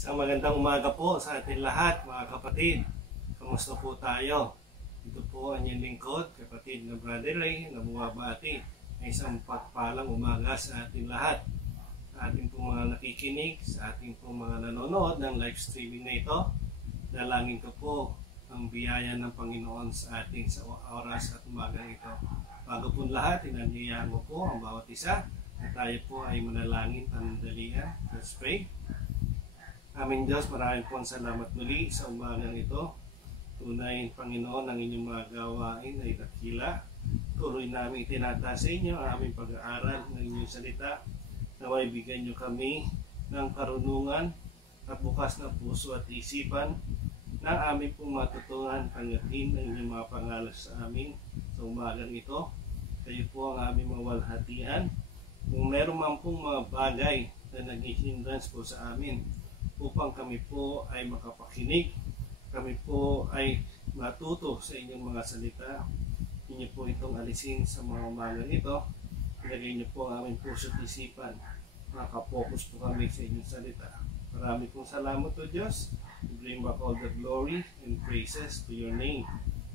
Isang magandang umaga po sa ating lahat, mga kapatid. Kamusta po tayo? Ito po ang inyong lingkod, kapatid na Brother Ray, na bumabati ng isang pagpalang umaga sa ating lahat. Sa ating pong mga nakikinig, sa ating pong mga nanonood ng live streaming na ito, dalangin ko po ang biyaya ng Panginoon sa ating sa oras at umagang ito. Bago po lahat, inanyayahan mo po ang bawat isa na tayo po ay manalangin panandalian. Let's pray. Aming Diyos, maraming pong salamat muli sa umagang ito. Tunay, Panginoon, ang inyong mga gawain ay dakila. Tuloy namin itinataas sa inyo ang aming pag-aaral ng inyong salita. Naway bigyan nyo kami ng karunungan at bukas na puso at isipan na aming pong matutunan tanggapin ng inyong mga pangalan sa amin sa umagang ito. Kayo po ang aming mawalhatian. Kung meron man pong mga bagay na nag-hindrance po sa amin, upang kami po ay makapakinig, kami po ay matuto sa inyong mga salita. Inyo po itong alisin sa mga umagang ito. Ilagay niyo po ang aming puso at isipan. Makapokus po kami sa inyong salita. Marami pong salamat o Diyos. We bring back all the glory and praises to your name.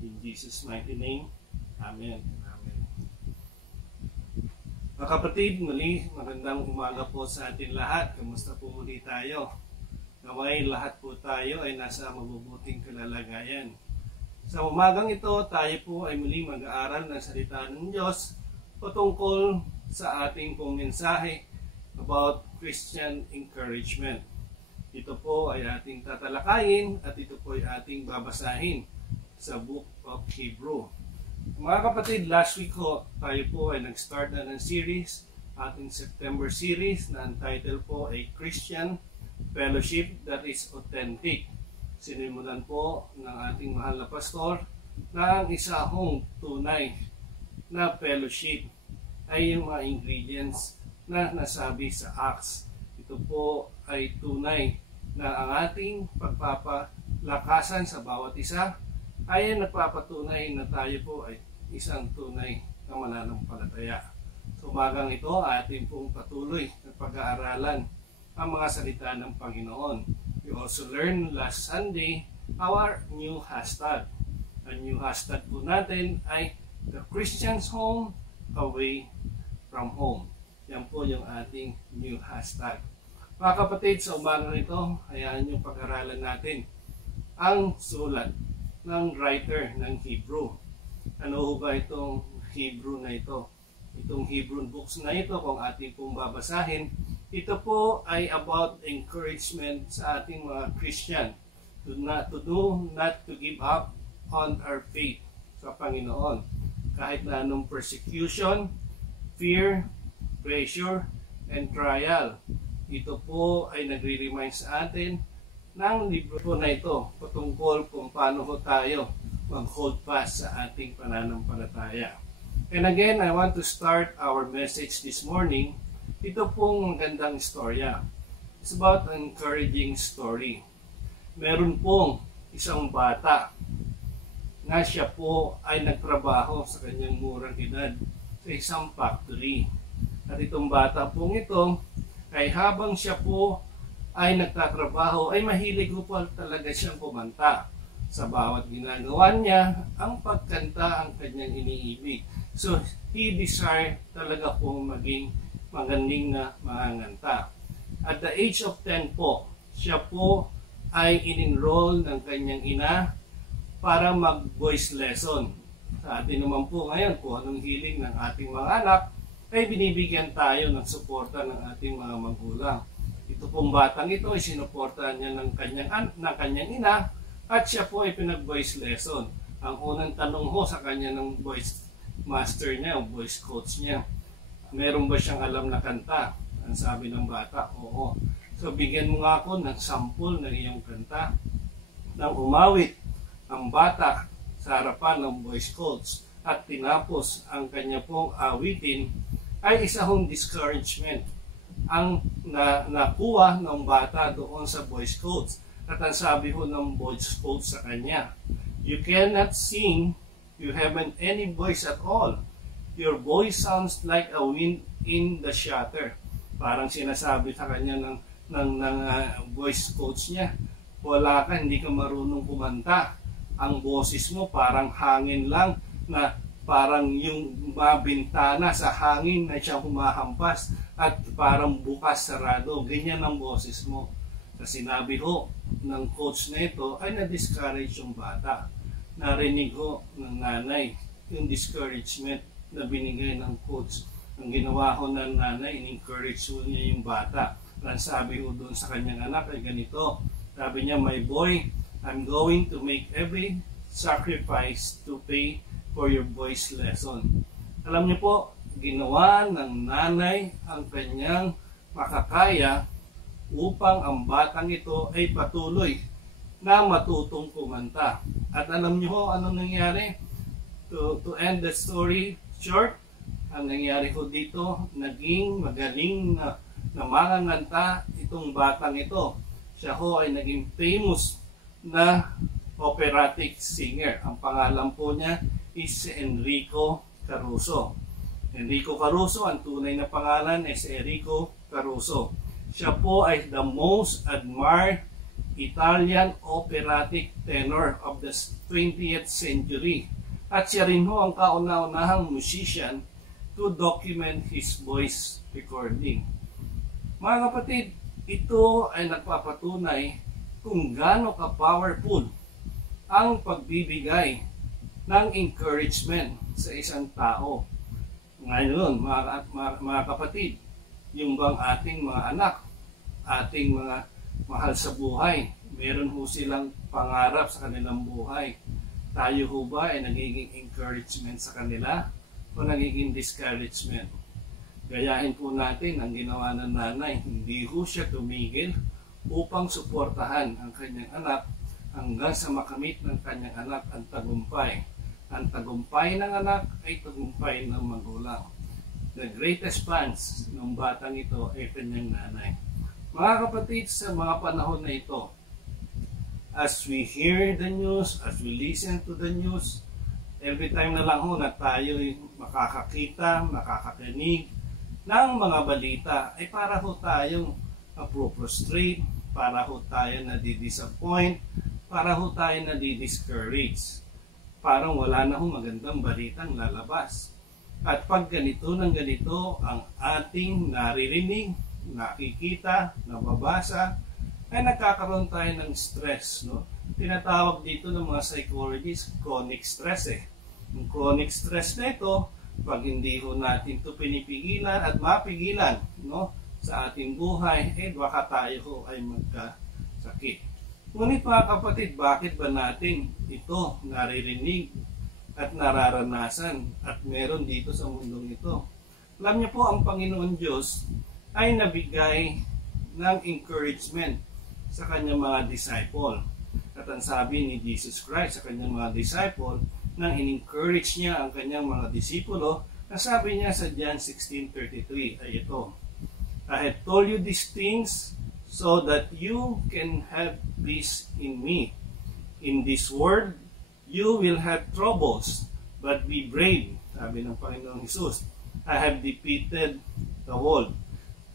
In Jesus' mighty name. Amen. Amen. Mga kapatid, muli magandang umaga po sa ating lahat. Kamusta po muli tayo? Naway lahat po tayo ay nasa mabubuting kalalagayan. Sa umagang ito, tayo po ay muli mag-aaral ng salita ng Diyos patungkol sa ating pong mensahe about Christian encouragement. Ito po ay ating tatalakayin at ito po ay ating babasahin sa Book of Hebrew. Mga kapatid, last week ko, tayo po ay nag-start na ng series, ating September series na ang title po ay Christian Fellowship that is Authentic. Sinimulan po ng ating mahal na pastor na ang isang tunay na fellowship ay yung mga ingredients na nasabi sa Acts. Ito po ay tunay na ang ating pagpapalakasan sa bawat isa ay nagpapatunay na tayo po ay isang tunay na mananampalataya. So umagang ito, ating pong patuloy na pag-aaralan ang mga salita ng Panginoon. We also learned last Sunday our new hashtag. Ang new hashtag po natin ay The Christian's Home Away from Home. Yan po yung ating new hashtag. Mga kapatid, sa umaga nito, hayaan yung pag-aralan natin ang sulat ng writer ng Hebrew. Ano ba itong Hebrew na ito? Itong Hebrew books na ito, kung ating pong babasahin, ito po ay about encouragement sa ating mga Christian not to give up on our faith sa Panginoon. Kahit na anong persecution, fear, pressure, and trial. Ito po ay nagre-remind sa atin ng libro po na ito patungkol kung paano ho tayo mag-hold fast sa ating pananampalataya. And again, I want to start our message this morning. Ito pong magandang istorya. It's about an encouraging story. Meron pong isang bata na siya po ay nagtrabaho sa kanyang murang edad sa isang factory. At itong bata pong ito ay habang siya po ay nagtatrabaho ay mahilig po talaga siyang kumanta. Sa bawat ginagawa niya, ang pagkanta ang kanyang iniibig. So he desired talaga pong maging magaling na manganganta. At the age of 10 po, siya po ay in-enroll ng kanyang ina para mag-voice lesson. Sa atin naman po ngayon, kung anong hiling ng ating mga anak, ay binibigyan tayo ng suporta ng ating mga magulang. Ito pong batang ito ay sinuportahan niya ng kanyang ina at siya po ay pinag-voice lesson. Ang unang tanong ho sa kanya ng voice master niya, o voice coach niya, meron ba siyang alam na kanta? Ang sabi ng bata, oo. So bigyan mo nga ako ng sample ng iyong kanta. Nang umawit ang bata sa harapan ng voice coach at tinapos ang kanya pong awitin, ay isa hong discouragement ang nakuha ng bata doon sa voice coach. At ang sabi ho ng voice coach sa kanya, you cannot sing, you haven't any voice at all. Your voice sounds like a wind in the shutter. Parang sinasabi sa kanya ng voice coach niya. Wala ka, hindi ka marunong kumanta. Ang boses mo parang hangin lang, na parang yung mabintana sa hangin na siya humahampas at parang bukas sarado. Ganyan ang boses mo. Sa sinabi ho ng coach na ito ay na-discourage yung bata. Narinig ho ng nanay yung discouragement na binigay ng coach. Ang ginawa ho ng nanay, in-encourage ho niya yung bata. Ang sabi ho doon sa kanyang anak ay ganito. Sabi niya, "My boy, I'm going to make every sacrifice to pay for your voice lesson." Alam niyo po, ginawa ng nanay ang kanyang makakaya upang ang batang ito ay patuloy na matutong kumanta. At alam niyo ho, anong nangyari? To end the story short, ang nangyari ho dito, naging magaling na manganganta itong batang ito. Siya ho ay naging famous na operatic singer. Ang pangalan po niya is Enrico Caruso. Enrico Caruso, ang tunay na pangalan ay si Enrico Caruso. Siya po ay the most admired Italian operatic tenor of the 20th century. At siya rin ho ang kauna-unahang musician to document his voice recording. Mga kapatid, ito ay nagpapatunay kung gaano ka-powerful ang pagbibigay ng encouragement sa isang tao. Ngayon, mga kapatid, yung bang ating mga anak, ating mga mahal sa buhay, meron ho silang pangarap sa kanilang buhay. Tayo ho ba ay nagiging encouragement sa kanila o nagiging discouragement? Gayahin po natin ang ginawa ng nanay. Hindi ho siya tumigil upang suportahan ang kanyang anak hanggang sa makamit ng kanyang anak ang tagumpay. Ang tagumpay ng anak ay tagumpay ng magulang. The greatest fans ng batang ito ay kanyang nanay. Mga kapatid, sa mga panahon na ito, as we hear the news, as we listen to the news, every time na lang ho na tayo makakakita, makakakinig ng mga balita, ay para ho tayong frustrate, para ho tayo nadi-disappoint, para ho tayo nadi-discourage. Parang wala na ho magandang balitang lalabas. At pag ganito ng ganito ang ating naririnig, nakikita, nababasa, ay nagkakaroon tayo ng stress. No? Tinatawag dito ng mga psychologists chronic stress. Yung chronic stress na ito, pag hindi ho natin ito pinipigilan at mapigilan, no, sa ating buhay, baka tayo ho ay magkasakit. Ngunit mga kapatid, bakit ba natin ito naririnig at nararanasan at meron dito sa mundong ito? Alam niyo po, ang Panginoon Diyos ay nabigay ng encouragement sa kanyang mga disciple. At ang sabi ni Jesus Christ sa kanyang mga disciple, nang in-encourage niya ang kanyang mga disipulo, nasabi niya sa John 16:33 ay ito, "I have told you these things so that you can have peace in me. In this world, you will have troubles, but be brave." Sabi ng Panginoong Hesus, "I have defeated the world."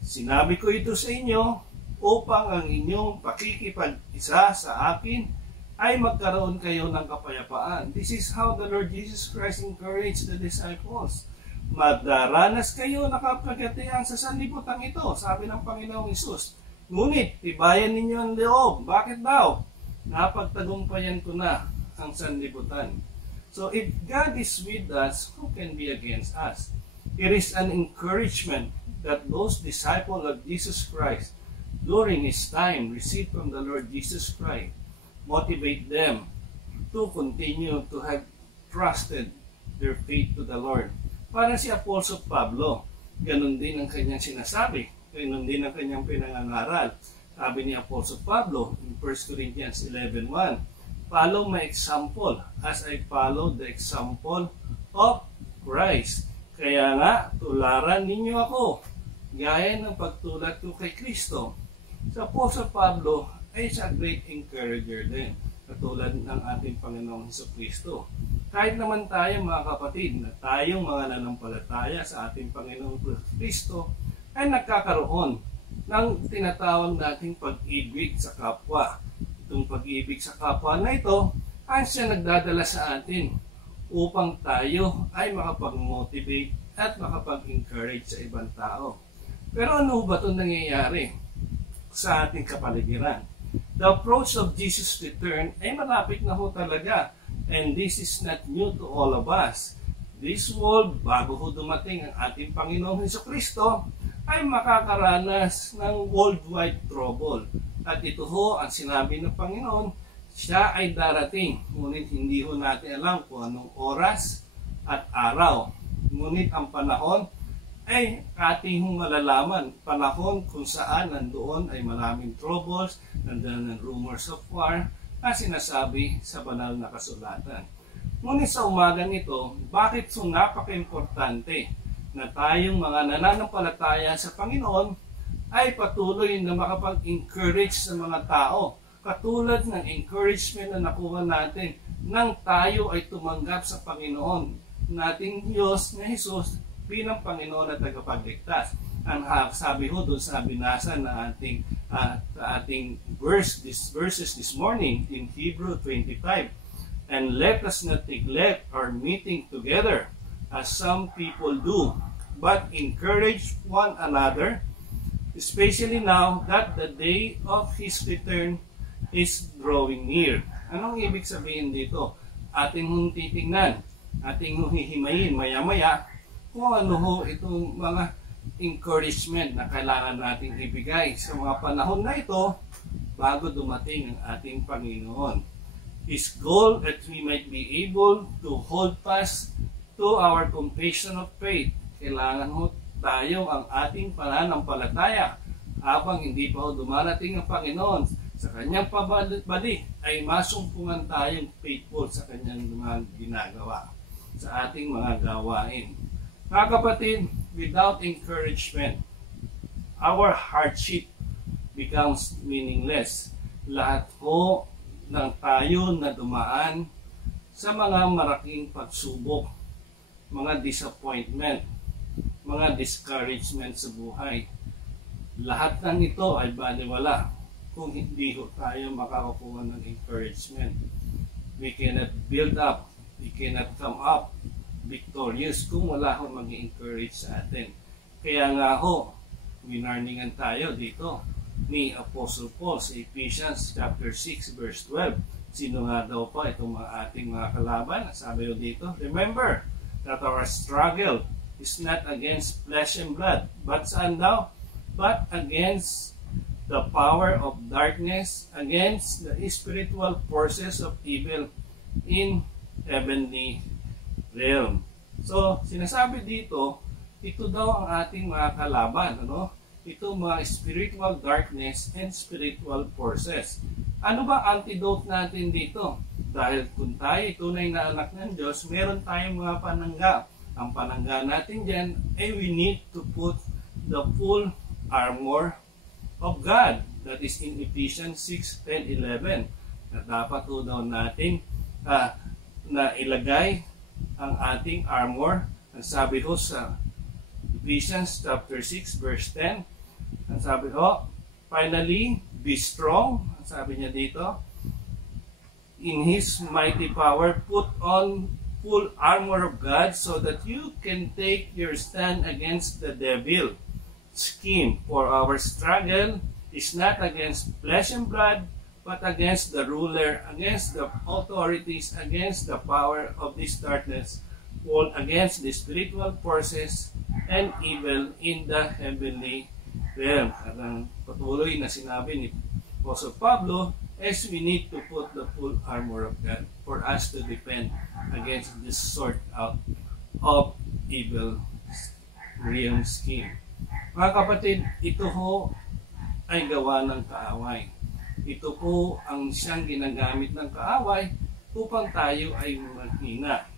Sinabi ko ito sa inyo upang ang inyong pakikipag-isa sa akin ay magkaroon kayo ng kapayapaan. This is how the Lord Jesus Christ encouraged the disciples. Madaranas kayo na kapagatian sa sanlibutan ito, sabi ng Panginoong Hesus. Ngunit, tibayan ninyo ang loob. Bakit daw? Napagtagumpayan ko na ang sanlibutan. So, if God is with us, who can be against us? It is an encouragement that those disciples of Jesus Christ during His time received from the Lord Jesus Christ. Motivate them to continue to have trusted their faith to the Lord. Para si Apostle Pablo, ganun din ang kanyang sinasabi, ganun din ang kanyang pinangangaral. Sabi ni Apostle Pablo in 1 Corinthians 11:1, "Follow my example as I follow the example of Christ." Kaya nga, tularan ninyo ako, gaya ng pagtulad ko kay Kristo. Sa Apostle Pablo ay sa great encourager din, katulad ng ating Panginoong Hesukristo. Kahit naman tayo mga kapatid, na tayong mga nanampalataya sa ating Panginoong Kristo, ay nagkakaroon ng tinatawag nating pag-ibig sa kapwa. Itong pag-ibig sa kapwa na ito ay siya nagdadala sa atin upang tayo ay makapag-motivate at makapag-encourage sa ibang tao. Pero ano ba ito nangyayari sa ating kapaligiran? The approach of Jesus' return ay malapit na ho talaga. And this is not new to all of us. This world, bago ho dumating ang ating Panginoong Hesukristo, ay makakaranas ng worldwide trouble. At ito ho ang sinabi ng Panginoon, siya ay darating. Ngunit hindi ho natin alam kung anong oras at araw. Ngunit ang panahon ay ating malalaman. Panahon kung saan nandoon ay maraming troubles, nandoon ang rumors of war, na sinasabi sa banal na kasulatan. Ngunit sa umagang ito, bakit so napaka-importante na tayong mga nananampalataya sa Panginoon ay patuloy na makapag-encourage sa mga tao, katulad ng encouragement na nakuha natin nang tayo ay tumanggap sa Panginoon nating Diyos na Jesus bilang Panginoon at tagapagligtas. Ang sabi ho doon sa binasa na ating verses this morning in Hebrew 25, and let us not neglect our meeting together as some people do, but encourage one another, especially now that the day of His return is drawing near. Anong ibig sabihin dito? Ating titingnan, ating hihimayin maya-maya kung ano ho itong mga encouragement na kailangan nating ibigay sa mga panahon na ito bago dumating ang ating Panginoon. His goal that we might be able to hold fast to our confession of faith. Kailangan ho tayo ang ating pananampalataya habang hindi pa ho dumarating ang Panginoon sa kanyang pabalik ay masumpungan tayong faithful sa kanyang mga ginagawa sa ating mga gawain. Mga kapatid, without encouragement, our hardship becomes meaningless. Lahat po ng tayo na dumaan sa mga malaking pagsubok, mga disappointment, mga discouragement sa buhay. Lahat ng ito ay baliwala kung hindi ho tayo makakakuha ng encouragement. We cannot build up, we cannot come up victorious kung wala ho mag-encourage sa atin. Kaya nga ho, winarningan tayo dito ni Apostle Paul sa Ephesians chapter 6 verse 12. Sino nga daw pa itong ating mga kalaban? Sabi ho dito, remember that our struggle is not against flesh and blood, but saan daw? But against the power of darkness, against the spiritual forces of evil in heavenly realm. So, sinasabi dito, ito daw ang ating mga kalaban, ano? Ito mga spiritual darkness and spiritual forces. Ano ba antidote natin dito? Dahil kung tayo tunay na anak ng Diyos, meron tayong mga panangga. Ang panangga natin dyan ay we need to put the full armor of God. That is in Ephesians 6:10-11. Na dapat po daw natin na ilagay ang ating armor. Ang sabi ho sa Ephesians chapter 6 verse 10, ang sabi ho, finally, be strong. Ang sabi niya dito, in His mighty power, put on full armor of God so that you can take your stand against the devil scheme. For our struggle is not against flesh and blood, but against the ruler, against the authorities, against the power of this darkness, against the spiritual forces and evil in the heavenly realm. At ang patuloy na sinabi ni Apostle Pablo is we need to put the full armor of God for us to defend against this sort out of evil realm scheme. Mga kapatid, ito ho ay gawa ng kaaway. Ito po ang siyang ginagamit ng kaaway upang tayo ay maghina.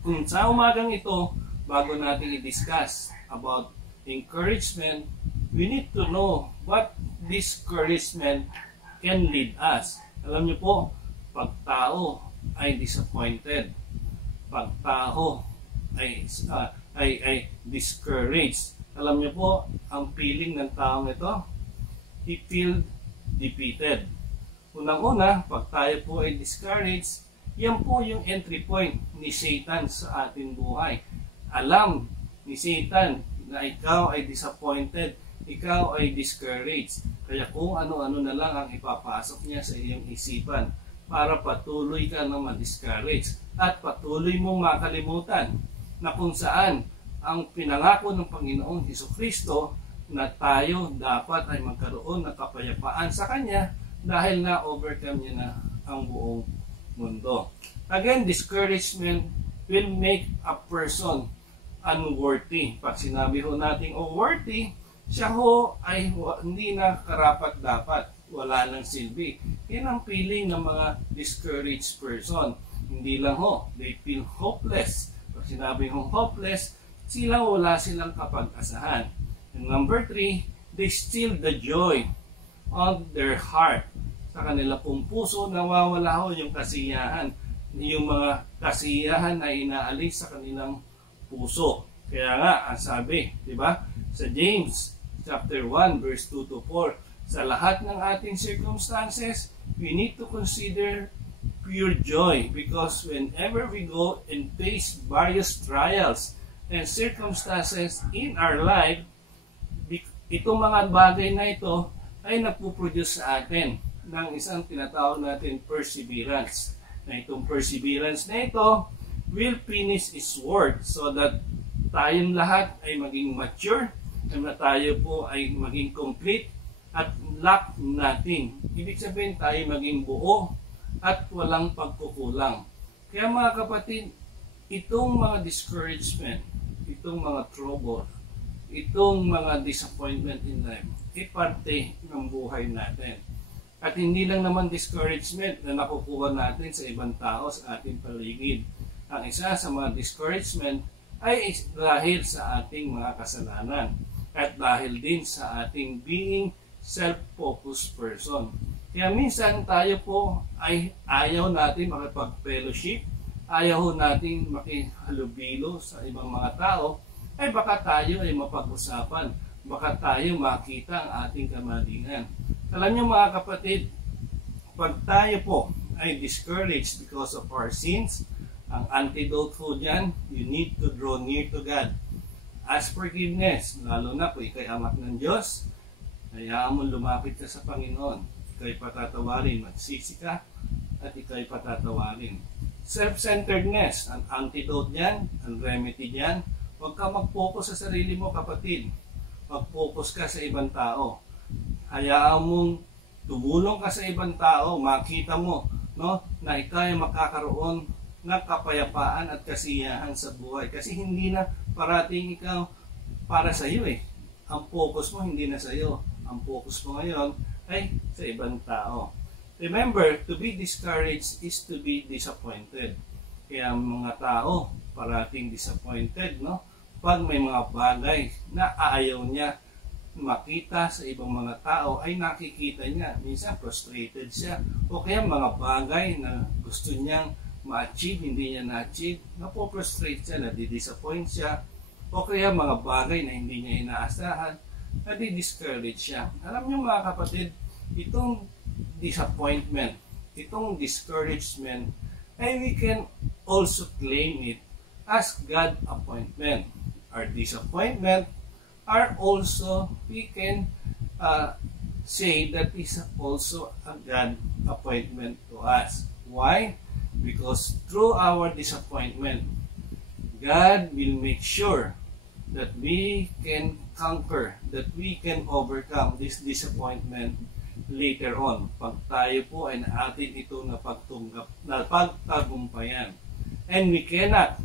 Kung sa umagang ito, bago natin i-discuss about encouragement, we need to know what discouragement can lead us. Alam niyo po, pag tao ay disappointed, pag tao ay discouraged, Alam niyo po, ang feeling ng taong ito, he feel defeated. Unang-una, pag tayo po ay discouraged, yan po yung entry point ni Satan sa ating buhay. Alam ni Satan na ikaw ay disappointed, ikaw ay discouraged. Kaya kung ano-ano na lang ang ipapasok niya sa iyong isipan para patuloy ka na ma-discourage at patuloy mong makalimutan na kung saan ang pinangako ng Panginoong Hesukristo na tayo dapat ay magkaroon ng kapayapaan sa Kanya dahil na-overcome niya na ang buong mundo. Again, discouragement will make a person unworthy. Pag sinabi ho natin worthy, siya ho ay hindi na karapat-dapat, wala nang silbi. Yan ang feeling ng mga discouraged person. Hindi lang ho, they feel hopeless. Pag sinabi hong hopeless, wala silang kapag-asahan. And number 3, they steal the joy of their heart. Sa kanila pong puso, nawawala ho yung kasiyahan. Yung mga kasiyahan na inaalis sa kanilang puso. Kaya nga, ang sabi, di ba? Sa James chapter 1 verse 2 to 4, sa lahat ng ating circumstances, we need to consider pure joy because whenever we go and face various trials and circumstances in our life, itong mga bagay na ito ay napuproduce sa atin ng isang tinatawag natin perseverance. Na itong perseverance na ito will finish its work so that tayong lahat ay maging mature, na tayo po ay maging complete at lack nothing. Ibig sabihin tayo maging buo at walang pagkukulang. Kaya mga kapatid, itong mga discouragement, itong mga trouble, itong mga disappointment in life, parte ng buhay natin. At hindi lang naman discouragement na nakukuha natin sa ibang tao sa ating paligid. Ang isa sa mga discouragement ay dahil sa ating mga kasalanan at dahil din sa ating being self-focused person. Kaya minsan tayo po ay ayaw natin makipag-fellowship, ayaw natin makihalubilo sa ibang mga tao, ay baka tayo ay mapag-usapan, baka tayo makita ang ating kamalingan. Alam niyo mga kapatid, pag tayo po ay discouraged because of our sins, ang antidote po dyan, you need to draw near to God. Ask forgiveness, lalo na kung ikay anak ng Diyos, hayaan mo lumapit ka sa Panginoon. Ikay patatawarin, magsisi ka, at ikay patatawarin. Self-centeredness, ang antidote dyan, ang remedy dyan, huwag ka mag-focus sa sarili mo kapatid. Mag-focus ka sa ibang tao. Hayaan mong tumulong ka sa ibang tao, makita mo na ikaw ay makakaroon ng kapayapaan at kasiyahan sa buhay. Kasi hindi na parating ikaw para sa iyo eh. Ang focus mo hindi na sa iyo. Ang focus mo ngayon ay sa ibang tao. Remember, to be discouraged is to be disappointed. Kaya ang mga tao parating disappointed, pag may mga bagay na ayaw niya makita sa ibang mga tao ay nakikita niya. Minsan frustrated siya. O kaya mga bagay na gusto niyang ma-achieve, hindi niya na-achieve, napo-frustrate siya, nadi-disappoint siya. O kaya mga bagay na hindi niya inaasahan, nadi-discourage siya. Alam niyo mga kapatid, itong disappointment, itong discouragement, ay we can also claim it as God appointment. Our disappointment are also, we can say that is also a God appointment to us. Why? Because through our disappointment, God will make sure that we can conquer, that we can overcome this disappointment later on. Pag tayo po ay naatin ito na pagtagumpayan. And we cannot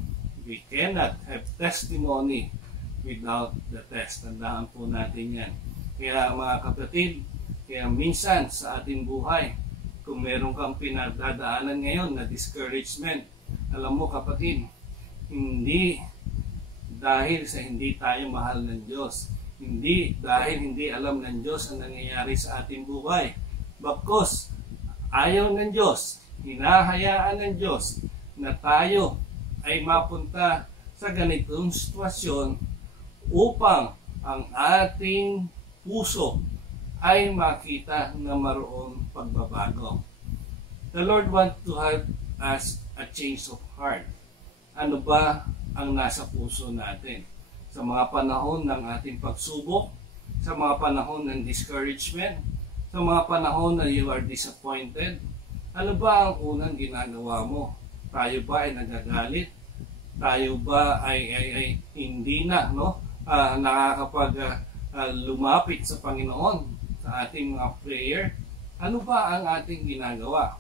have testimony without the test. Tandaan po natin yan. Kaya mga kapatid, kaya minsan sa ating buhay, kung meron kang pinagdadaanan ngayon na discouragement, alam mo kapatid, hindi dahil sa hindi tayo mahal ng Diyos, hindi dahil hindi alam ng Diyos ang nangyayari sa ating buhay. Bagkus, ayaw ng Diyos, hinahayaan ng Diyos na tayo ay mapunta sa ganitong sitwasyon upang ang ating puso ay makita na maroon pagbabago. The Lord wants to have us a change of heart. Ano ba ang nasa puso natin? Sa mga panahon ng ating pagsubok, sa mga panahon ng discouragement, sa mga panahon na you are disappointed, ano ba ang unang ginagawa mo? Tayo ba ay nagagalit? Tayo ba ay hindi na lumapit sa Panginoon sa ating mga prayer? Ano ba ang ating ginagawa?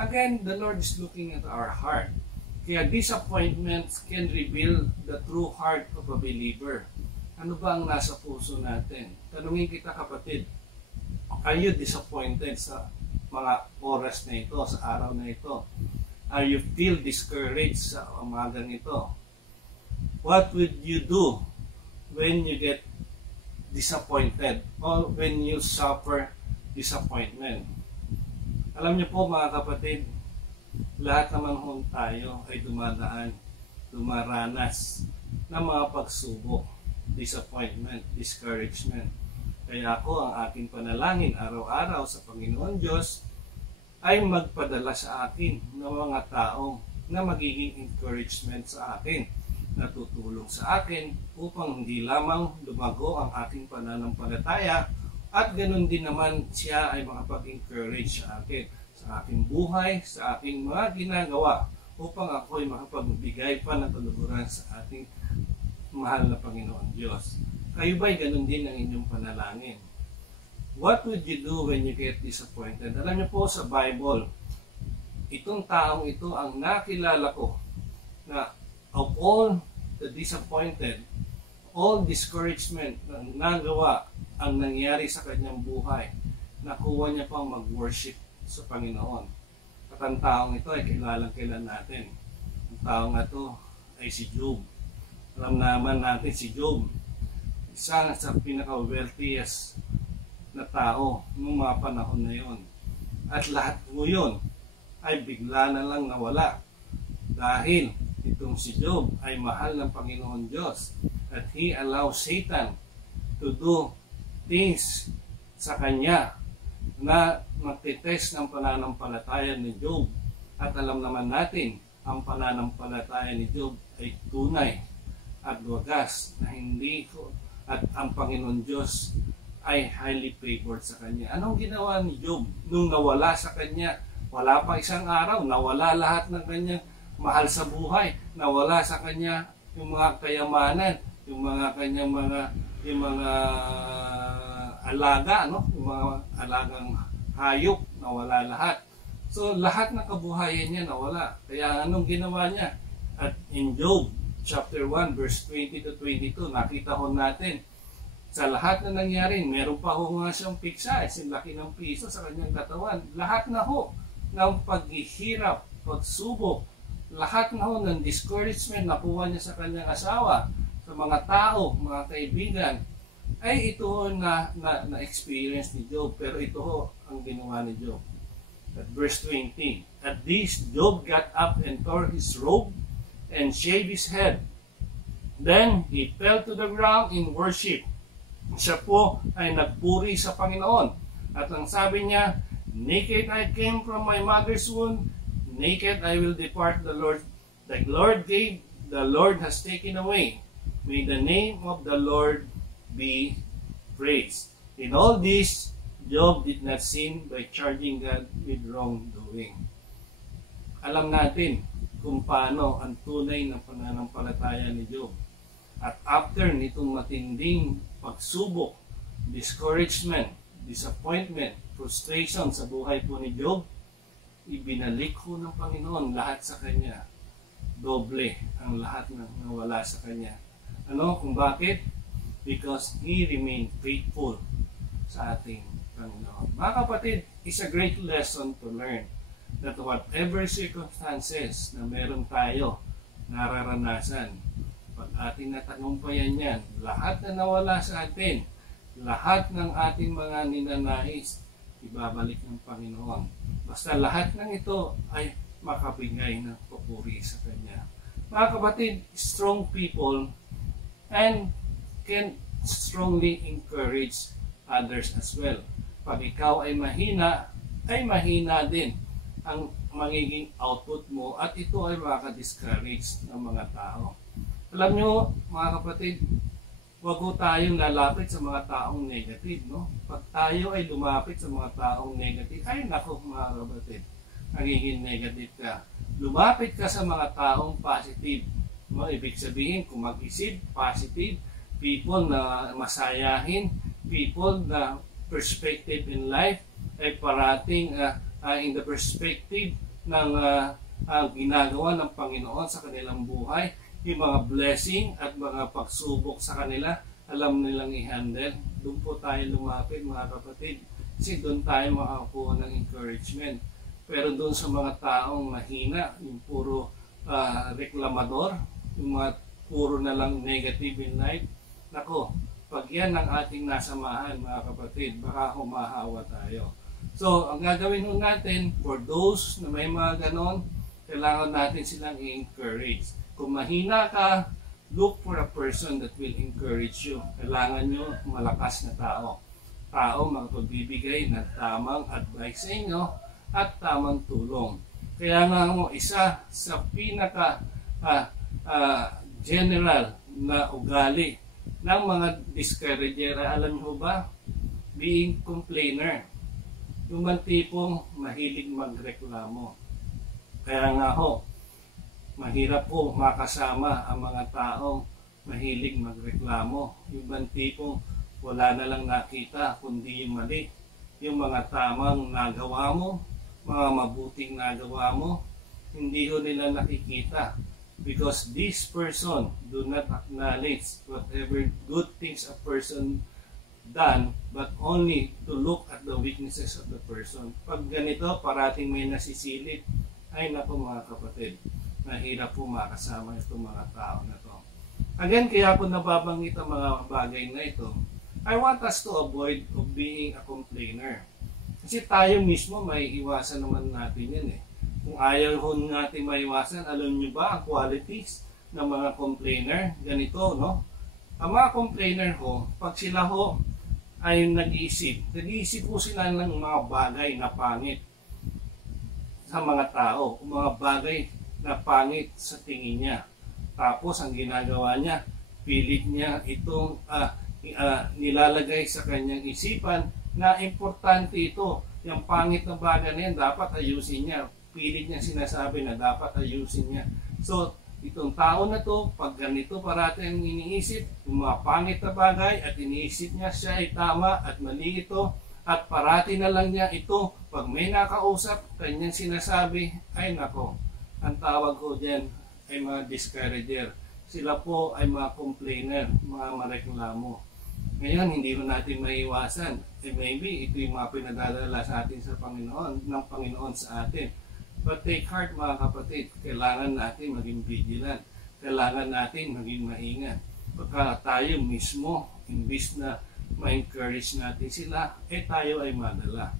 Again, the Lord is looking at our heart. Kaya disappointments can reveal the true heart of a believer. Ano ba ang nasa puso natin? Tanungin kita, kapatid, are you disappointed sa mga oras na ito, sa araw na ito? Are you feel discouraged sa umagang ito? What would you do when you get disappointed or when you suffer disappointment? Alam niyo po mga kapatid, lahat naman ho tayo ay dumaranas ng mga pagsubok, disappointment, discouragement. Kaya ako, ang aking panalangin araw-araw sa Panginoon Diyos ay magpadala sa akin ng mga tao na magiging encouragement sa akin, na tutulong sa akin upang hindi lamang lumago ang aking pananampalataya, at ganoon din naman siya ay makapag-encourage sa akin, sa aking buhay, sa aking mga ginagawa, upang ako ay makapagbigay pa ng kaluguran sa ating mahal na Panginoon Diyos. Kayo ba'y ganoon din ang inyong panalangin? What would you do when you get disappointed? Alam niyo po sa Bible, itong taong ito ang nakilala ko na of all the disappointed, all discouragement na nagawa ang nangyari sa kanyang buhay, nakuha niya pang mag-worship sa Panginoon. At ang taong ito ay kilalang-kilala natin. Ang taong ito ay si Job. Alam naman natin si Job, isa sa pinaka-wealthiest na tao noong mga panahon na yon. At lahat po yun ay bigla na lang nawala. Dahil itong si Job ay mahal ng Panginoon Diyos. At he allows Satan to do things sa kanya na magtitest ng pananampalataya ni Job. At alam naman natin, ang pananampalataya ni Job ay tunay at wagas na hindi ko. At ang Panginoon Diyos ay highly favored sa kanya. Anong ginawa ni Job nung nawala sa kanya? Wala pa isang araw, nawala lahat ng kanyang mahal sa buhay. Nawala sa kanya yung mga kayamanan, yung mga kanyang yung mga alaga, yung mga alagang hayop, nawala lahat. So lahat ng kabuhayan niya nawala. Kaya anong ginawa niya? At in Job chapter 1 verse 20 to 22, nakita ho natin sa lahat na nangyari, meron pa ho nga siyang piksa, yung laki ng piso sa kanyang katawan. Lahat na ho ng paghihirap, pagsubok, lahat na ho ng discouragement nakuha niya sa kanyang asawa, sa mga tao, mga kaibigan, ay ito ho na-experience ni Job. Pero ito ho ang ginawa ni Job. At verse 20, at this Job got up and tore his robe and shaved his head. Then he fell to the ground in worship. Siya po ay nagpuri sa Panginoon. At ang sabi niya, naked I came from my mother's womb, naked I will depart. The Lord gave, the Lord has taken away. May the name of the Lord be praised. In all this, Job did not sin by charging God with wrongdoing. Alam natin kung paano ang tunay ng pananampalataya ni Job. At after nitong matinding pagsubok, discouragement, disappointment, frustration sa buhay po ni Job, ibinalik ko ng Panginoon lahat sa kanya. Doble ang lahat na nawala sa kanya. Ano? Kung bakit? Because He remained faithful sa ating Panginoon. Mga kapatid, it's a great lesson to learn that whatever circumstances na meron tayo nararanasan, pag ating natagumpayan yan, lahat na nawala sa atin, lahat ng ating mga ninanais, ibabalik ng Panginoon. Basta lahat ng ito ay makabigay ng papuri sa Kanya. Mga kapatid, strong people and can strongly encourage others as well. Pag ikaw ay mahina din ang magiging output mo at ito ay makaka-discourage ng mga tao. Alam nyo, mga kapatid, huwag ko tayong lalapit sa mga taong negative, no? Pag tayo ay lumapit sa mga taong negative, ay nako mga kapatid, nagiging negative ka. Lumapit ka sa mga taong positive. No? Ibig sabihin, kung mag-isip, positive, people na masayahin, people na perspective in life, ay parating in the perspective ng ginagawa ng Panginoon sa kanilang buhay, yung mga blessing at mga pagsubok sa kanila, alam nilang i-handle. Doon po tayo lumapit mga kapatid, kasi doon tayo makakuha ng encouragement. Pero doon sa mga taong mahina, yung puro reklamador, yung mga puro na lang negative in life, nako, pag yan ang ating nasamahan mga kapatid, baka humahawa tayo. So, ang gagawin nun natin, for those na may mga ganon, kailangan natin silang i-encourage. Kung mahina ka, look for a person that will encourage you. Kailangan nyo malakas na tao. Tao magpagbibigay ng tamang advice sa inyo at tamang tulong. Kaya nga mo, isa sa pinaka general na ugali ng mga discourager, alam nyo ba? Being complainer. Yung mga tipong mahilig magreklamo. Kaya nga ho, mahirap po makasama ang mga taong mahilig magreklamo. Yung bang tipong wala na lang nakita kundi yung mali. Yung mga tamang nagawa mo, mga mabuting nagawa mo, hindi ho nila nakikita. Because this person do not acknowledge whatever good things a person done, but only to look at the weaknesses of the person. Pag ganito, parating may nasisilip, ay naku mga kapatid, mahirap po makasama itong mga tao na to. Again, kaya po nababanggit ang mga bagay na ito. I want us to avoid of being a complainer. Kasi tayo mismo may iwasan naman natin yan eh. Kung ayaw ho natin maiwasan, alam nyo ba ang qualities ng mga complainer? Ganito, no? Ang mga complainer ho, pag sila ho ay nag-iisip po sila ng mga bagay na pangit sa mga tao, mga bagay na pangit sa tingin niya. Tapos ang ginagawa niya, pilit niya itong nilalagay sa kanyang isipan na importante ito. Yung pangit na bagay na yan, dapat ayusin niya. Pilit niya sinasabi na dapat ayusin niya. So, itong tao na to, pag ganito parati ang iniisip, yung mga pangit na bagay at iniisip niya siya ay tama at mali ito, at parati na lang niya ito, pag may nakausap, kanyang sinasabi, ay nako, ang tawag ko dyan ay mga discourager. Sila po ay mga complainer, mga mareklamo. Ngayon, hindi mo natin maiwasan. Maybe ito yung mga pinadadala sa atin sa Panginoon, ng Panginoon sa atin. But take heart mga kapatid, kailangan natin maging vigilant. Kailangan natin maging maingat. Pagka tayo mismo, imbis na ma-encourage natin sila, tayo ay madala.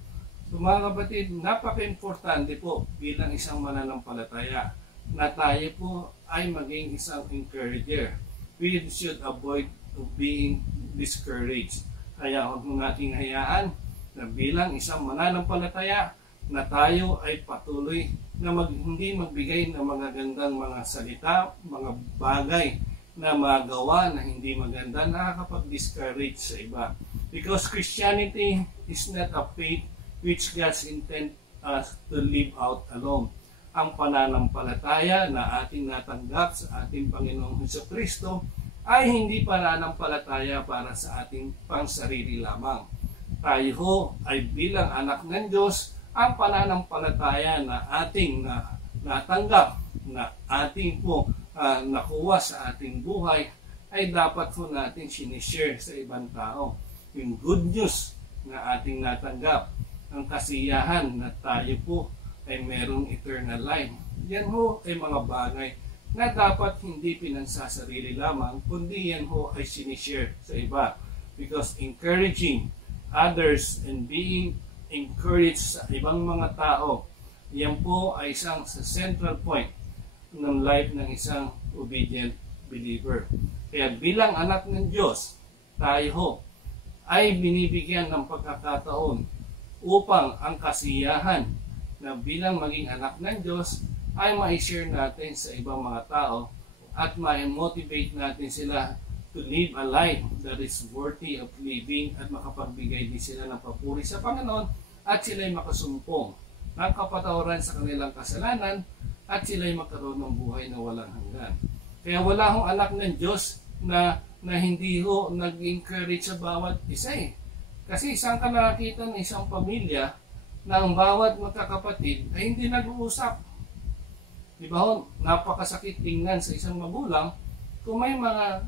So mga kapatid, napaka-importante po bilang isang mananampalataya na tayo po ay maging isang encourager. We should avoid being discouraged. Kaya huwag nating hayaan na bilang isang mananampalataya na tayo ay patuloy na hindi magbigay ng mga gandang mga salita, mga bagay na magawa na hindi maganda, nakakapag-discourage sa iba. Because Christianity is not a faith which God's intent us to live out alone. Ang pananampalataya na ating natanggap sa ating Panginoong Jesucristo ay hindi pananampalataya para sa ating pangsarili lamang. Tayo ho ay bilang anak ng Diyos, ang pananampalataya na ating natanggap, na ating po nakuha sa ating buhay, ay dapat po natin sinishare sa ibang tao. Yung good news na ating natanggap, ang kasiyahan na tayo po ay merong eternal life. Yan ho ay mga bagay na dapat hindi pinansasarili lamang, kundi yan ho ay sinishare sa iba. Because encouraging others and being encouraged sa ibang mga tao, yan po ay isang sa central point ng life ng isang obedient believer. Kaya bilang anak ng Diyos, tayo ho ay binibigyan ng pagkakataon upang ang kasiyahan na bilang maging anak ng Diyos ay ma-share natin sa ibang mga tao at ma-motivate natin sila to live a life that is worthy of living at makapagbigay din sila ng papuri sa Panginoon at sila'y makasumpong ng kapatawaran sa kanilang kasalanan at sila'y magkaroon ng buhay na walang hanggan. Kaya wala hong anak ng Diyos na hindi ho nag-encourage sa bawat isa eh. Kasi isang ka nakakita ng isang pamilya na ang bawat magkakapatid ay hindi nag-uusap. Di ba ho, napakasakit tingnan sa isang magulang kung may mga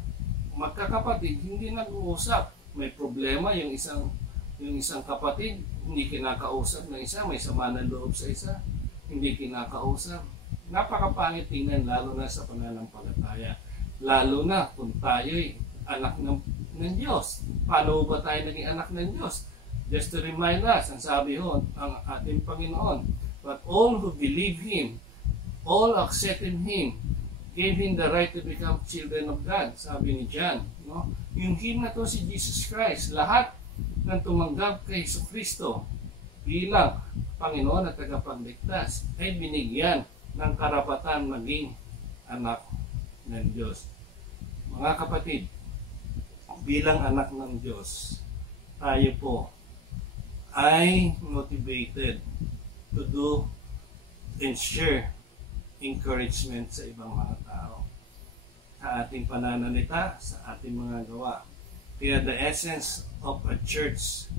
magkakapatid hindi nag-uusap. May problema yung isang kapatid, hindi kinakausap ng isa, may sama ng loob sa isa, hindi kinakausap. Napakapangit tingnan lalo na sa pananampalataya. Lalo na kung tayo'y anak ng Diyos. Paano ba tayo naging anak ng Diyos? Just to remind us, ang sabi ho, ang ating Panginoon, but all who believe Him, all accepted Him, gave Him the right to become children of God, sabi ni John. No? Yung Him na to si Jesus Christ, lahat ng tumanggap kay Jesucristo bilang Panginoon at tagapagligtas ay binigyan ng karapatan maging anak ng Diyos. Mga kapatid, bilang anak ng Diyos, tayo po ay motivated to do and share encouragement sa ibang mga tao. Sa ating pananalita, sa ating mga gawa. Kaya the essence of a church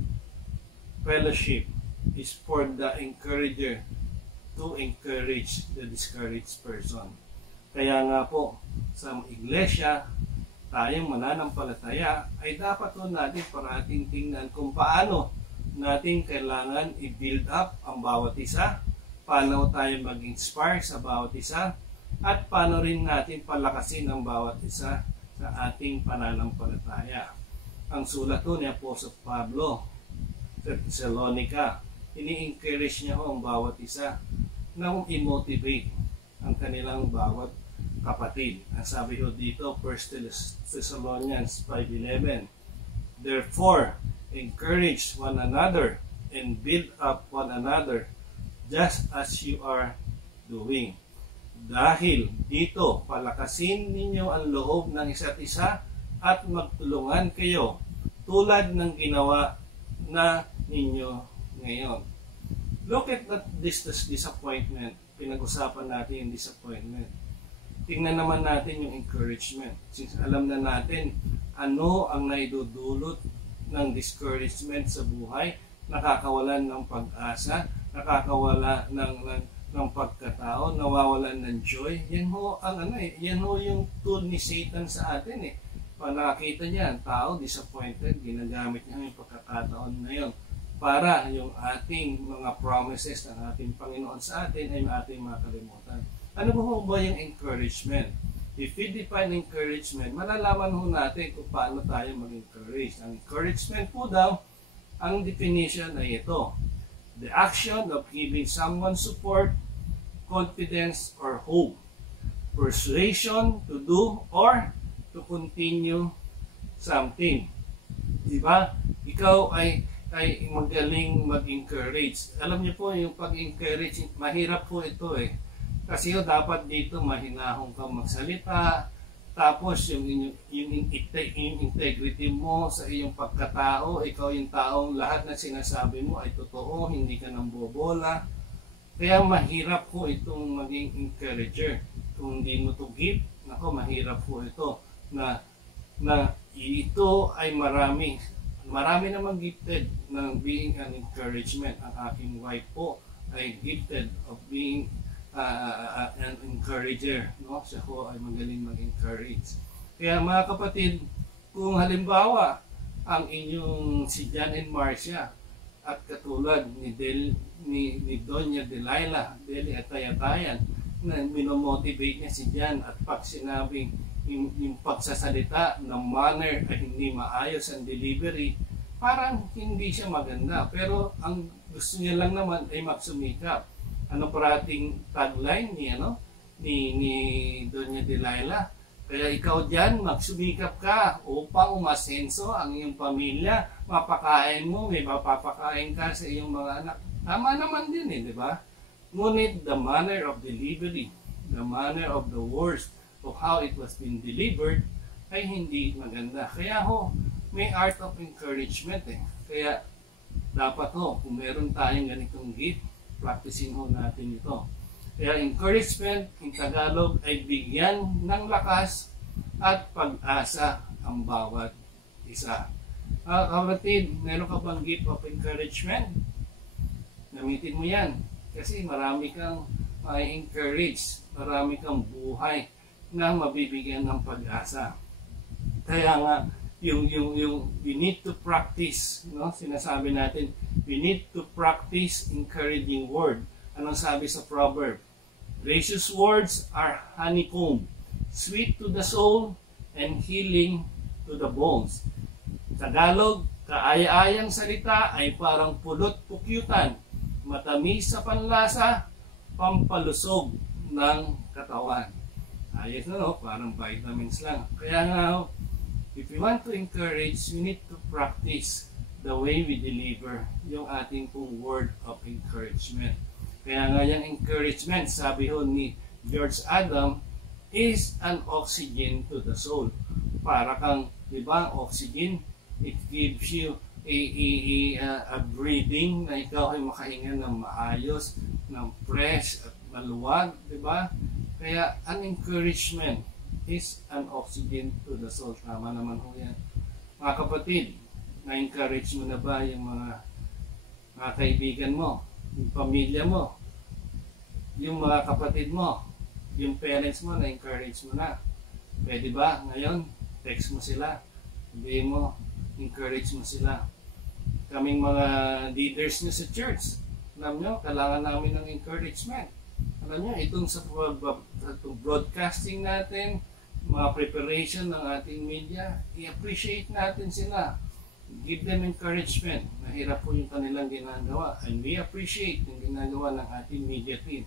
fellowship is for the encourager to encourage the discouraged person. Kaya nga po, sa iglesia, tayong mananampalataya, ay dapat po natin parating tingnan kung paano natin kailangan i-build up ang bawat isa, paano tayo mag-inspire sa bawat isa, at paano rin natin palakasin ang bawat isa sa ating pananampalataya. Ang sulat po ni Apostol Pablo sa Thessalonica, ini-encourage niya ho ang bawat isa na i-motivate ang kanilang bawat kapatid. Ang sabi ho dito, 1 Thessalonians 5:11, therefore, encourage one another and build up one another just as you are doing. Dahil dito, palakasin ninyo ang loob ng isa't isa at magtulungan kayo tulad ng ginawa na ninyo ngayon. Look at this disappointment. Pinag-usapan natin yung disappointment. Tingnan naman natin yung encouragement. Since alam na natin ano ang naidudulot ng discouragement sa buhay, nakakawalan ng pag-asa, nakakawala ng pagkatao, nawawalan ng joy. Yan ho ang yan ho yung tool ni Satan sa atin eh. Pag nakakita niya, ang tao disappointed, ginagamit niya yung pagkakataon na yun para yung ating mga promises ng ating Panginoon sa atin ay ating makalimutan. Ano ba yung encouragement? If we define encouragement, malalaman ho natin kung paano tayo mag-encourage. Ang encouragement po daw, ang definition ay ito: the action of giving someone support, confidence, or hope, persuasion to do or to continue something. Diba? Ikaw ay magaling mag-encourage. Alam niyo po, yung pag-encourage, mahirap po ito eh. Kasi dapat dito mahinahon kang magsalita, tapos yung integrity mo sa iyong pagkatao, ikaw yung taong lahat na sinasabi mo ay totoo, hindi ka nang bobola. Kaya mahirap po itong maging encourager. Kung hindi mo to give, nako, mahirap po ito na ito ay marami namang gifted ng being an encouragement. Ang aking wife po ay gifted of being an encourager, no? Siya ko ay magaling mag-encourage. Kaya mga kapatid, kung halimbawa ang inyong si John and Marcia at katulad ni Doña Delilah, Deli Atay-Atayan, na minomotivate niya si John at pag sinabing yung pagsasalita ng manner ay hindi maayos ang delivery, parang hindi siya maganda. Pero ang gusto niya lang naman ay magsumikap. Ano parating tagline ni Doña Delilah? Kaya ikaw dyan, magsumikap ka upang umasenso ang iyong pamilya, mapakain mo, may mapapakain ka sa iyong mga anak. Tama naman din di ba? Ngunit the manner of delivery, the manner of the words of how it was been delivered ay hindi maganda. Kaya may art of encouragement Kaya dapat kung meron tayong ganitong gift, practicing natin ito. Kaya encouragement in Tagalog ay bigyan ng lakas at pag-asa ang bawat isa. Kapatid, meron ka bang gift of encouragement? Gamitin mo yan. Kasi marami kang encourage, marami kang buhay na mabibigyan ng pag-asa. Kaya nga, yung we need to practice, sinasabi natin, we need to practice encouraging word. Anong sabi sa proverb? Gracious words are honeycomb, sweet to the soul and healing to the bones. Tagalog, kaaya-ayang salita ay parang pulot-pukyutan, matamis sa panlasa, pampalusog ng katawan. Ayos parang vitamins lang. Kaya nga, if we want to encourage, we need to practice the way we deliver yung ating pong word of encouragement. Kaya nga yung encouragement, sabi ni George Adam, is an oxygen to the soul. Para kang, di ba, oxygen, it gives you a breathing na ikaw ay makahinga ng maayos, ng fresh at maluwag, di ba? Kaya an encouragement is an oxygen to the soul. Tama naman yan. Mga kapatid, na-encourage mo na ba yung mga kaibigan mo, yung pamilya mo, yung mga kapatid mo, yung parents mo, na-encourage mo na? Pwede ba? Ngayon, text mo sila, sabihin mo, encourage mo sila. Kaming mga leaders nyo sa church, alam nyo, kailangan namin ng encouragement. Alam nyo, itong sa broadcasting natin, mga preparation ng ating media, i-appreciate natin sila. Give them encouragement. Mahirap po yung kanilang ginagawa. And we appreciate yung ginagawa ng ating media team.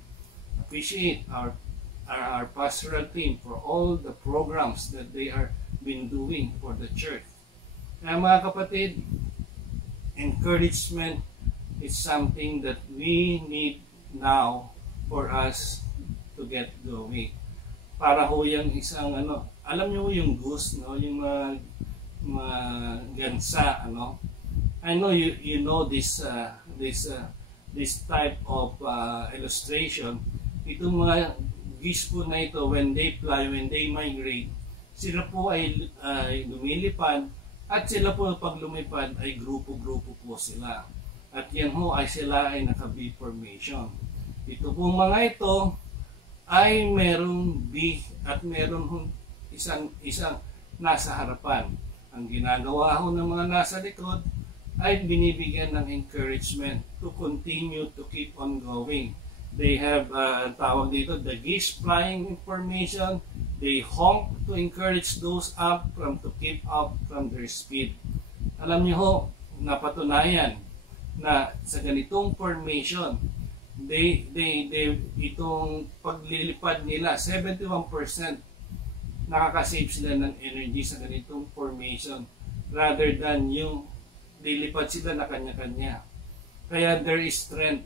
Appreciate our pastoral team for all the programs that they are been doing for the church. Kaya mga kapatid, encouragement is something that we need now for us to get going. Para yung isang alam niyo yung goose, yung mga gansa, I know you know this type of illustration. Itong mga geese po na ito, when they fly, when they migrate, sila po ay lumilipad, at sila po pag lumipad ay grupo-grupo po sila. At yan ay sila ay naka-V formation. Ito pong mga ito ay merong V at meron isang nasa harapan. Ang ginagawa ng mga nasa likod ay binibigyan ng encouragement to continue to keep on going. They have, tawag dito, the geese flying formation. They honk to encourage those up to keep up from their speed. Alam niyo napatunayan na sa ganitong formation, itong paglilipad nila, 71% nakakasave sila ng energy sa ganitong formation rather than yung lilipad sila na kanya-kanya. Kaya there is strength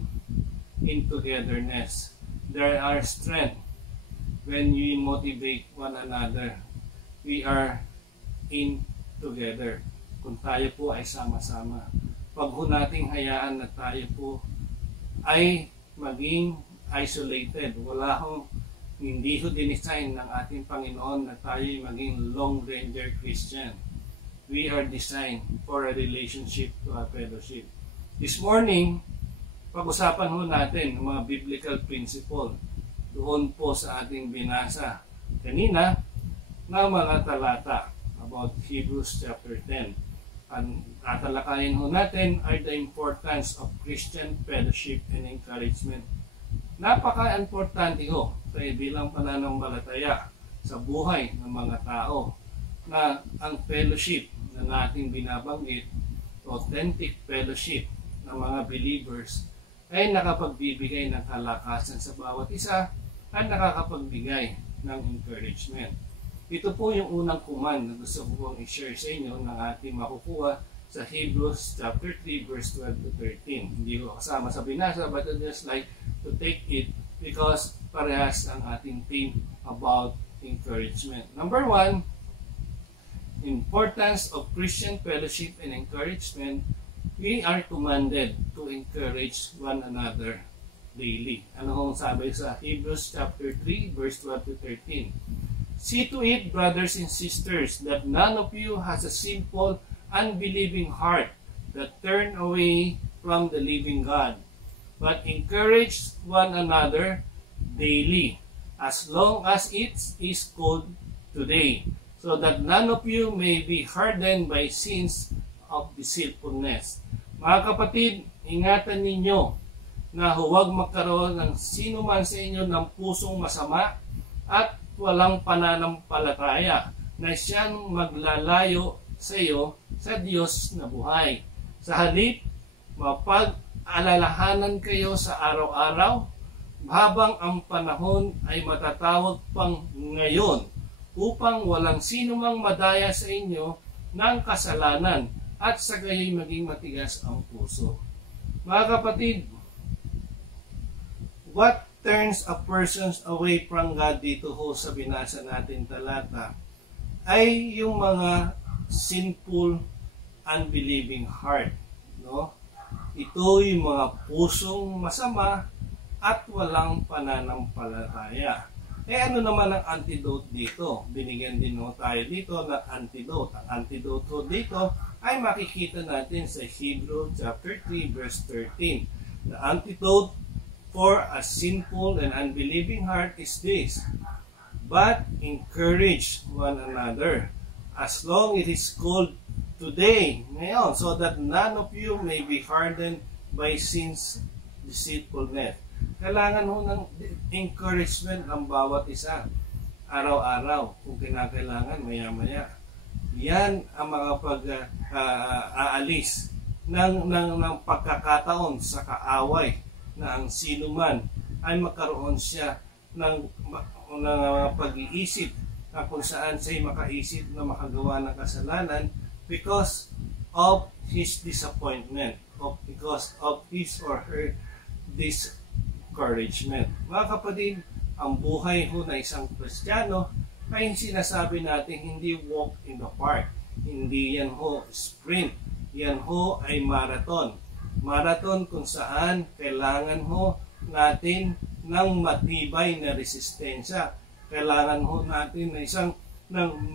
in togetherness. There are strength when we motivate one another. We are in together. Kung tayo po ay sama-sama. Pag nating hayaan na tayo po ay maging isolated. Hindi dinesign ng ating Panginoon na tayo maging long ranger Christian. We are designed for a relationship to a fellowship. This morning, pag-usapan natin ang mga biblical principle doon po sa ating binasa kanina na mga talata about Hebrews chapter 10. Ang tatalakayin natin are the importance of Christian fellowship and encouragement. Napaka-importante tayo bilang pananampalataya sa buhay ng mga tao na ang fellowship na nating binabanggit, authentic fellowship ng mga believers, ay nakapagbibigay ng kalakasan sa bawat isa at nakakapagbigay ng encouragement. Ito po yung unang command na gusto ko pong i-share sa inyo na ating makukuha sa Hebrews chapter 3 verse 12 to 13. Hindi ko kasama sa binasa, but I just like to take it because parehas ang ating theme about encouragement. Number 1, importance of Christian fellowship and encouragement. We are commanded to encourage one another daily. Ano hong sabi sa Hebrews chapter 3 verse 12 to 13? See to it, brothers and sisters, that none of you has a sinful, unbelieving heart that turn away from the living God, but encourage one another daily, as long as it is called today, so that none of you may be hardened by sins of deceitfulness. Mga kapatid, ingatan ninyo na huwag magkaroon ng sino man sa inyo ng pusong masama at walang pananampalataya na siyang maglalayo sa iyo sa Diyos na buhay. Sa halip, mapag-alalahanan kayo sa araw-araw habang ang panahon ay matatawag pang ngayon upang walang sino mang madaya sa inyo ng kasalanan at sa gayoy maging matigas ang puso. Mga kapatid, what turns a person away from God dito ho sa binasa natin talata ay yung mga sinful, unbelieving heart. No? Ito yung mga pusong masama at walang pananampalataya. Ano naman ang antidote dito? Binigyan din ho tayo dito ng antidote. Ang antidote ho dito ay makikita natin sa Hebrews chapter 3 verse 13. The antidote for a sinful and unbelieving heart is this: but encourage one another, as long it is called today, ngayon, so that none of you may be hardened by sin's deceitfulness. Kailangan ho ng encouragement ng bawat isa, araw-araw, kung kinakailangan, maya-maya. Yan ang mga pag-aalis ng pagkakataon sa kaaway na ang sino man ay magkaroon siya ng pag-iisip na kung saan siya makaisip na makagawa ng kasalanan because of his disappointment, because of his or her discouragement. Mga kapatid, ang buhay ho na isang Kristiyano ay sinasabi natin hindi walk in the park. Hindi yan ho sprint. Yan ho ay marathon. Marathon kung saan kailangan ho natin ng matibay na resistensya. Kailangan ho natin na isang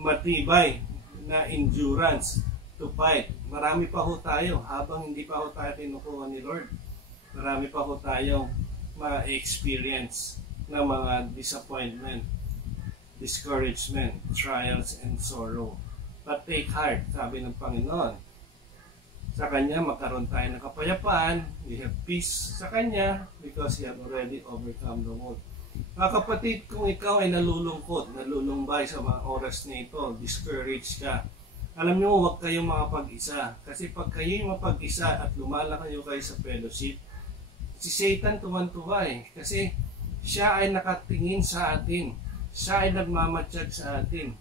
matibay na endurance to fight. Marami pa ho tayo habang hindi pa ho tayo tinukuha ni Lord. Marami pa ho tayong ma-experience na mga disappointment, discouragement, trials, and sorrow. But take heart, sabi ng Panginoon. Sa Kanya, magkaroon tayo ng kapayapaan. We have peace sa Kanya because He have already overcome the world. Mga kapatid, kung ikaw ay nalulungkot, nalulumbay sa mga oras na ito, discouraged ka, alam niyo, huwag kayong makapag-isa. Kasi pag kayo mapag-isa at lumalayo kayo sa fellowship, si Satan tuwan-tuwa eh. Kasi siya ay nakatingin sa atin. Siya ay nagmamatsyag sa atin.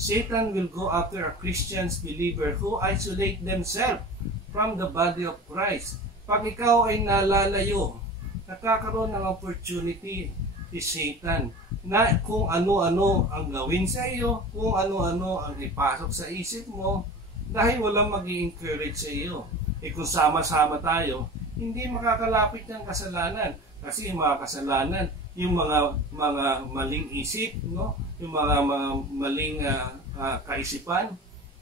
Satan will go after a Christian's believer who isolate themselves from the body of Christ. Pag ikaw ay nalalayo, nakakaroon ng opportunity si Satan na kung ano-ano ang gawin sa iyo, kung ano-ano ang ipasok sa isip mo, dahil walang mag-i-encourage sa iyo. Kung sama-sama tayo, hindi makakalapit ng kasalanan. Kasi yung mga kasalanan, yung mga maling isip, no? Yung mga maling kaisipan,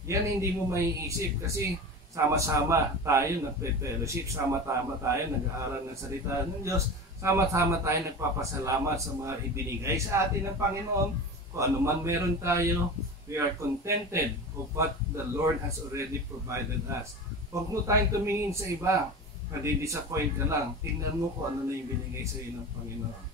yan hindi mo maiisip kasi sama-sama tayo nagpe-fellowship, sama-sama tayo nag-aaral ng salita ng Diyos, sama-sama tayo nagpapasalamat sa mga ibinigay sa atin ng Panginoon. Kung ano man meron tayo, we are contented of what the Lord has already provided us. Huwag mo tayong tumingin sa iba, nadi-disappoint ka lang. Tingnan mo kung ano na yung binigay sa iyo ng Panginoon.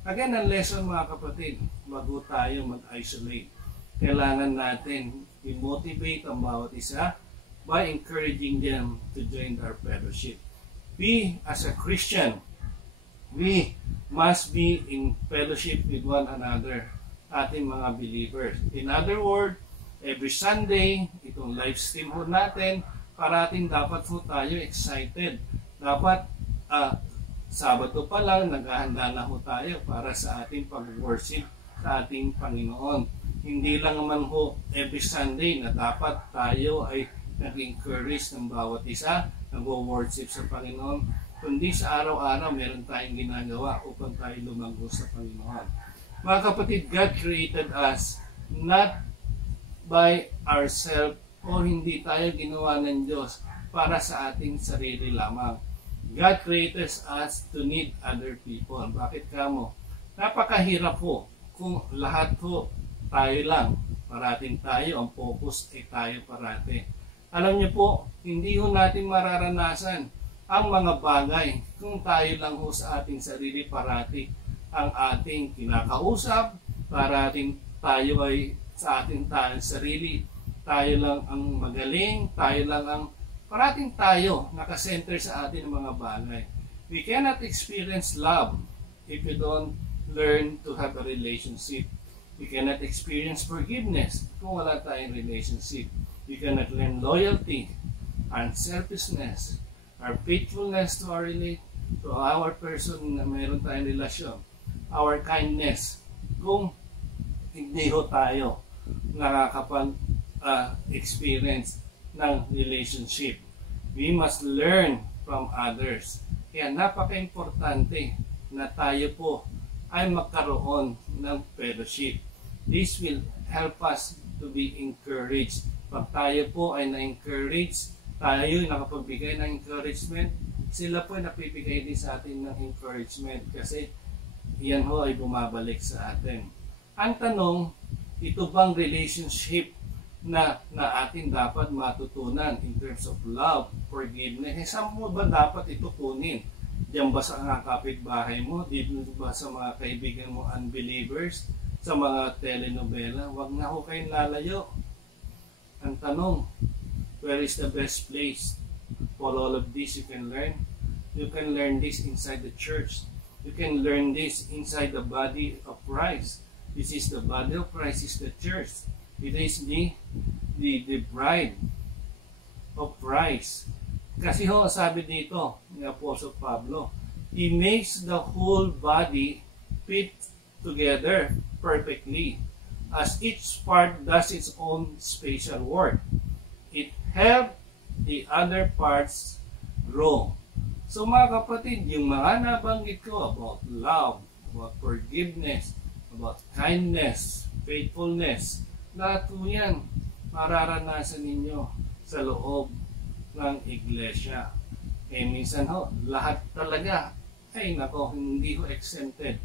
Again, ang lesson mga kapatid, bago tayo mag-isolate, kailangan natin i-motivate ang bawat isa by encouraging them to join our fellowship. We, as a Christian, we must be in fellowship with one another. ating mga believers. In other words, every Sunday, itong live stream ho natin, parating dapat ho tayo excited. Dapat Sabado pa lang, naghahanda na ho tayo para sa ating pag-worship sa ating Panginoon. Hindi lang naman ho every Sunday na dapat tayo ay nag-encourage ng bawat isa, nag-worship sa Panginoon, kundi sa araw-araw meron tayong ginagawa upang tayo lumago sa Panginoon. Mga kapatid, God created us not by ourselves o hindi tayo ginawa ng Diyos para sa ating sarili lamang. God created us to need other people. Bakit kamo? Napakahirap po kung lahat po tayo lang. Parating tayo, ang focus ay tayo parati. Alam niyo po, hindi ho natin mararanasan ang mga bagay kung tayo lang ho sa ating sarili parati ang ating kinakausap, parating tayo ay sa ating sarili, tayo lang ang magaling, tayo lang ang parating tayo nakasenter sa atin ng mga bagay. We cannot experience love if we don't learn to have a relationship. We cannot experience forgiveness kung wala tayong relationship. We cannot learn loyalty, unselfishness, our faithfulness to our person na mayroon tayong relasyon, our kindness, kung hindi ho tayo nakakapag-experience ng relationship. We must learn from others. Kaya napaka-importante na tayo po ay magkaroon ng fellowship. This will help us to be encouraged. Pag tayo po ay na-encourage, tayo nakapagbigay ng encouragement, sila po ay napibigay din sa atin ng encouragement kasi yan ho ay bumabalik sa atin. Ang tanong, ito bang relationship na atin dapat matutunan in terms of love, forgiveness? Saan mo ba dapat ito kunin? Diyan ba sa mga kapitbahay mo? Dito ba sa mga kaibigan mo unbelievers? Sa mga telenovela? Huwag na ho kayong lalayo. Ang tanong, where is the best place for all of this you can learn? You can learn this inside the church. You can learn this inside the body of Christ. This is the body of Christ, is the church. It is the bride of Christ. Kasi ho, sabi dito ni Apostle Pablo, He makes the whole body fit together perfectly, as each part does its own special work. It helps the other parts grow. So mga kapatid, yung mga nabanggit ko about love, about forgiveness, about kindness, faithfulness, lahat po yan mararanasan ninyo sa loob ng iglesia. Minsan ho, lahat talaga, hindi ho exempted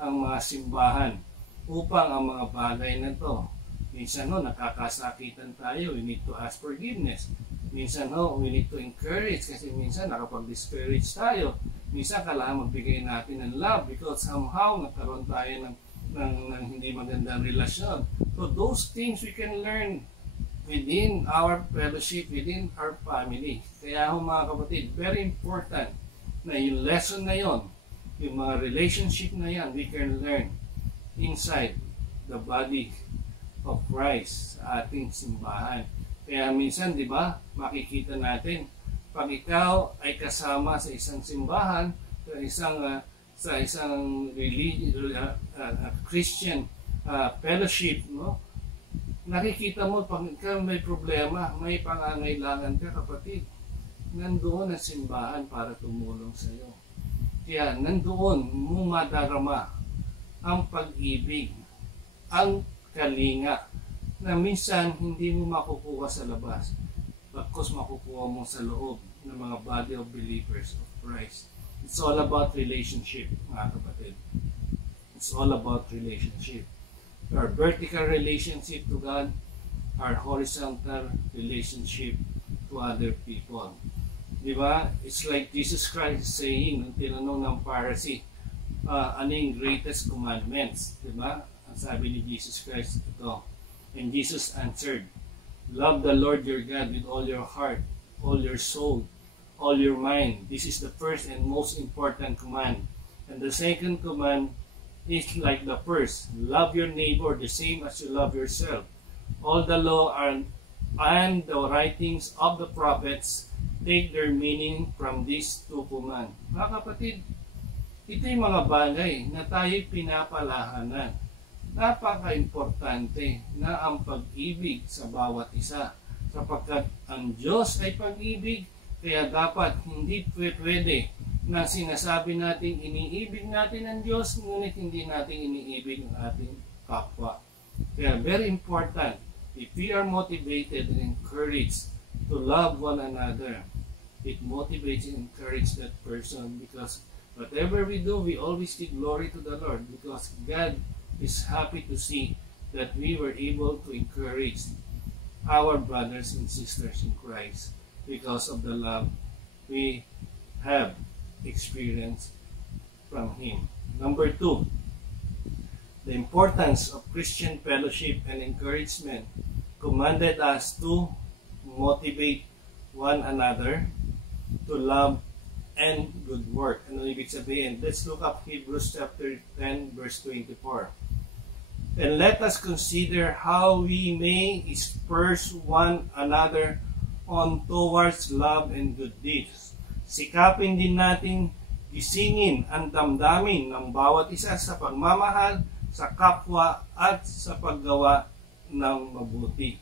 ang mga simbahan upang ang mga bagay na to. Minsan ho, nakakasakitan tayo, we need to ask forgiveness. Minsan ho, we need to encourage kasi minsan nakapag-discourage tayo. Minsan kailangan magbigay natin ng love because somehow nagkaroon tayo ng hindi magandang relasyon. So those things we can learn within our fellowship, within our family. Kaya ho mga kapatid, very important na yung lesson na yon, yung mga relationship na yan, we can learn inside the body of Christ sa ating simbahan. Kaya minsan, di ba, makikita natin, pag ikaw ay kasama sa isang simbahan, sa isang Christian fellowship, no? Nakikita mo pag ikaw may problema, may pangangailangan ka, kapatid, nandoon ang simbahan para tumulong sa iyo. Kaya nandoon mo madarama ang pag-ibig, ang kalinga, na minsan hindi mo makukuha sa labas, bagkus makukuha mo sa loob ng mga body of believers of Christ. It's all about relationship, mga kapatid. It's all about relationship. Our vertical relationship to God, our horizontal relationship to other people. Diba? It's like Jesus Christ saying, nung tinanong ng Pharisee, ano yung greatest commandments? Diba? Ang sabi ni Jesus Christ ito. And Jesus answered, love the Lord your God with all your heart, all your soul, all your mind. This is the first and most important command. And the second command is like the first. Love your neighbor the same as you love yourself. All the law and the writings of the prophets take their meaning from these two commands. Mga kapatid, ito yung mga bagay na tayo'y pinapalahanan. Napaka-importante na ang pag-ibig sa bawat isa. Sapagkat ang Diyos ay pag-ibig, kaya dapat hindi pwede na sinasabi natin iniibig natin ang Diyos, ngunit hindi natin iniibig ang ating kapwa. Kaya very important, if we are motivated and encouraged to love one another, it motivates and encourages that person, because whatever we do, we always give glory to the Lord, because God is happy to see that we were able to encourage our brothers and sisters in Christ because of the love we have experienced from Him. Number 2, the importance of Christian fellowship and encouragement commanded us to motivate one another to love and good work. Ano ibig sabihin? Let's look up Hebrews chapter 10 verse 24. And let us consider how we may spur one another on towards love and good deeds. Sikapin din natin gisingin ang damdamin ng bawat isa sa pagmamahal sa kapwa at sa paggawa ng mabuti.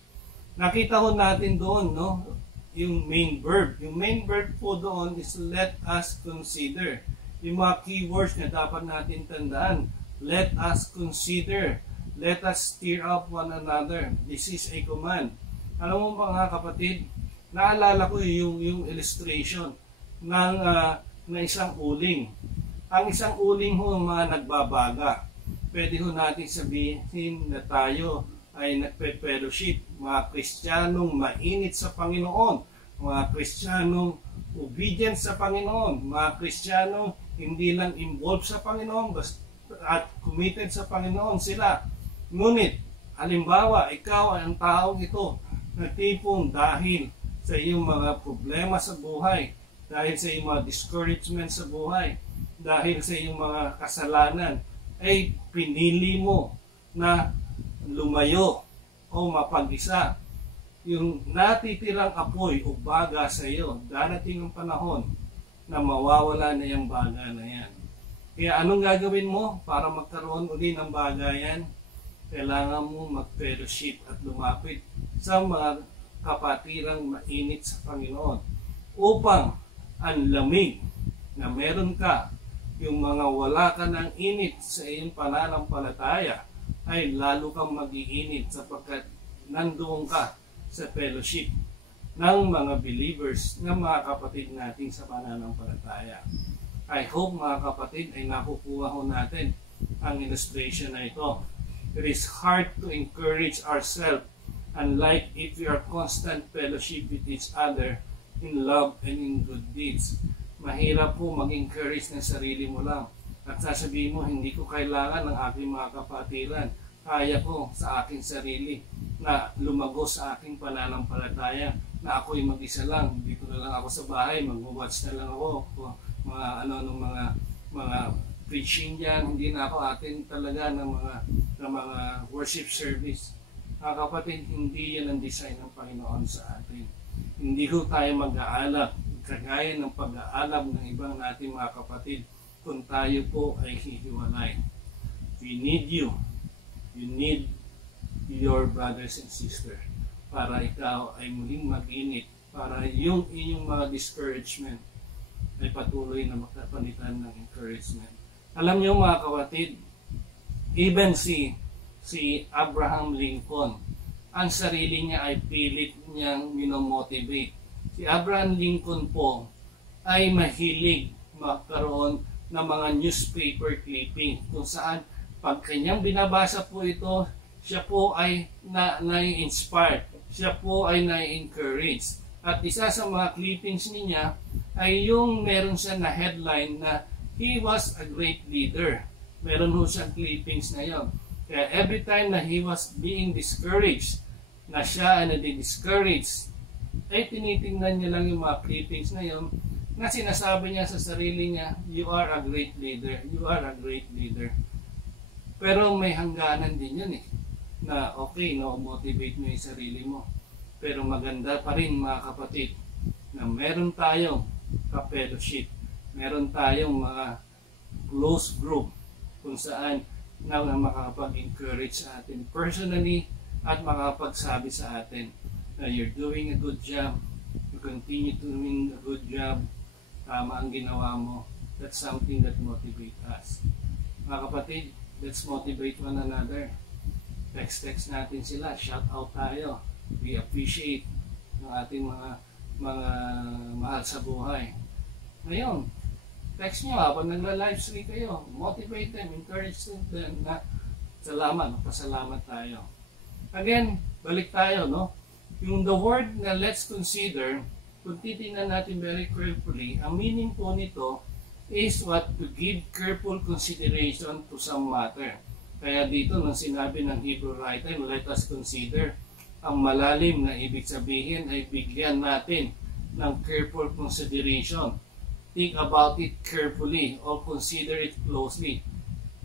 Nakita ho natin doon, no? Yung main verb. Yung main verb po doon is let us consider. Yung mga keywords na dapat natin tandaan. Let us consider. Let us stir up one another. This is a command. Alam mo mga kapatid, naalala ko yung illustration ng isang uling. Ang isang uling ho mga nagbabaga. Pwede ho natin sabihin na tayo ay nagpe-fellowship, mga Kristiyanong mainit sa Panginoon, mga Kristiyanong obedient sa Panginoon, mga Kristiyanong hindi lang involved sa Panginoon at committed sa Panginoon sila. Ngunit, halimbawa, ikaw ay ang taong ito na tipong dahil sa iyong mga problema sa buhay, dahil sa iyong mga discouragement sa buhay, dahil sa iyong mga kasalanan, ay pinili mo na lumayo o mapag-isa. Yung natitirang apoy o baga sa iyo, darating ang panahon na mawawala na yung baga na yan. Kaya anong gagawin mo para magkaroon uli ng baga yan? Kailangan mo mag-fellowship at lumapit sa mga kapatirang mainit sa Panginoon upang ang lamig na meron ka, yung mga wala ka ng init sa iyong pananampalataya, ay lalo kang mag-iinit sapagkat nandoon ka sa fellowship ng mga believers, ng mga kapatid natin sa pananampalataya. I hope mga kapatid ay nakukuha ho natin ang illustration na ito. It is hard to encourage ourselves, unlike if we are constant fellowship with each other in love and in good deeds. Mahirap po mag-encourage ng sarili mo lang. At sasabihin mo, hindi ko kailangan ng aking mga kapatiran. Kaya ko sa aking sarili na lumago sa aking pananampalataya na ako'y mag-isa lang. Dito na lang ako sa bahay, mag-watch na lang ako. Mga preaching dyan, hindi na ako atin talaga ng mga worship service. Mga kapatid, hindi yan ang design ng Panginoon sa atin. Hindi ko tayo mag-aalap, kagaya ng pag-aalap ng ibang natin mga kapatid, kung tayo po ay hihiwalay. We need you. You need your brothers and sisters para ikaw ay muling mag-init, para yung inyong mga discouragement ay patuloy na magkapalitan ng encouragement. Alam niyo mga kapatid, even si Abraham Lincoln, ang sarili niya ay pilit niyang minomotivate. Si Abraham Lincoln po ay mahilig magkaroon ng mga newspaper clipping kung saan pag kanyang binabasa po ito, siya po ay na-inspired, siya po ay na-encourage. At isa sa mga clippings niya ay yung meron siya na headline na he was a great leader. Meron ho siyang clippings na yun. Kaya every time na he was being discouraged, na siya ay nadi-discouraged, ay tinitingnan niya lang yung mga clippings na yun na sinasabi niya sa sarili niya, you are a great leader, you are a great leader. Pero may hangganan din yun eh. Na okay, no, motivate mo yung sarili mo. Pero maganda pa rin mga kapatid na meron tayong ka-fellowship. Meron tayong mga close group kung saan na makakapag-encourage sa atin personally at makakapagsabi sa atin na you're doing a good job, you continue doing a good job, tama ang ginawa mo. That's something that motivates us. Mga kapatid, let's motivate one another. Text natin sila, shout out tayo. We appreciate ng ating mga mahal sa buhay. Ngayon, text nyo habang nagla-live stream kayo. Motivate them, encourage them na salamat, pasalamat tayo. Again, balik tayo, no? Yung the word na let's consider, kung titingnan natin very carefully, ang meaning po nito is what? To give careful consideration to some matter. Kaya dito, nang sinabi ng Hebrew writer, let us consider, ang malalim na ibig sabihin ay bigyan natin ng careful consideration. Think about it carefully or consider it closely.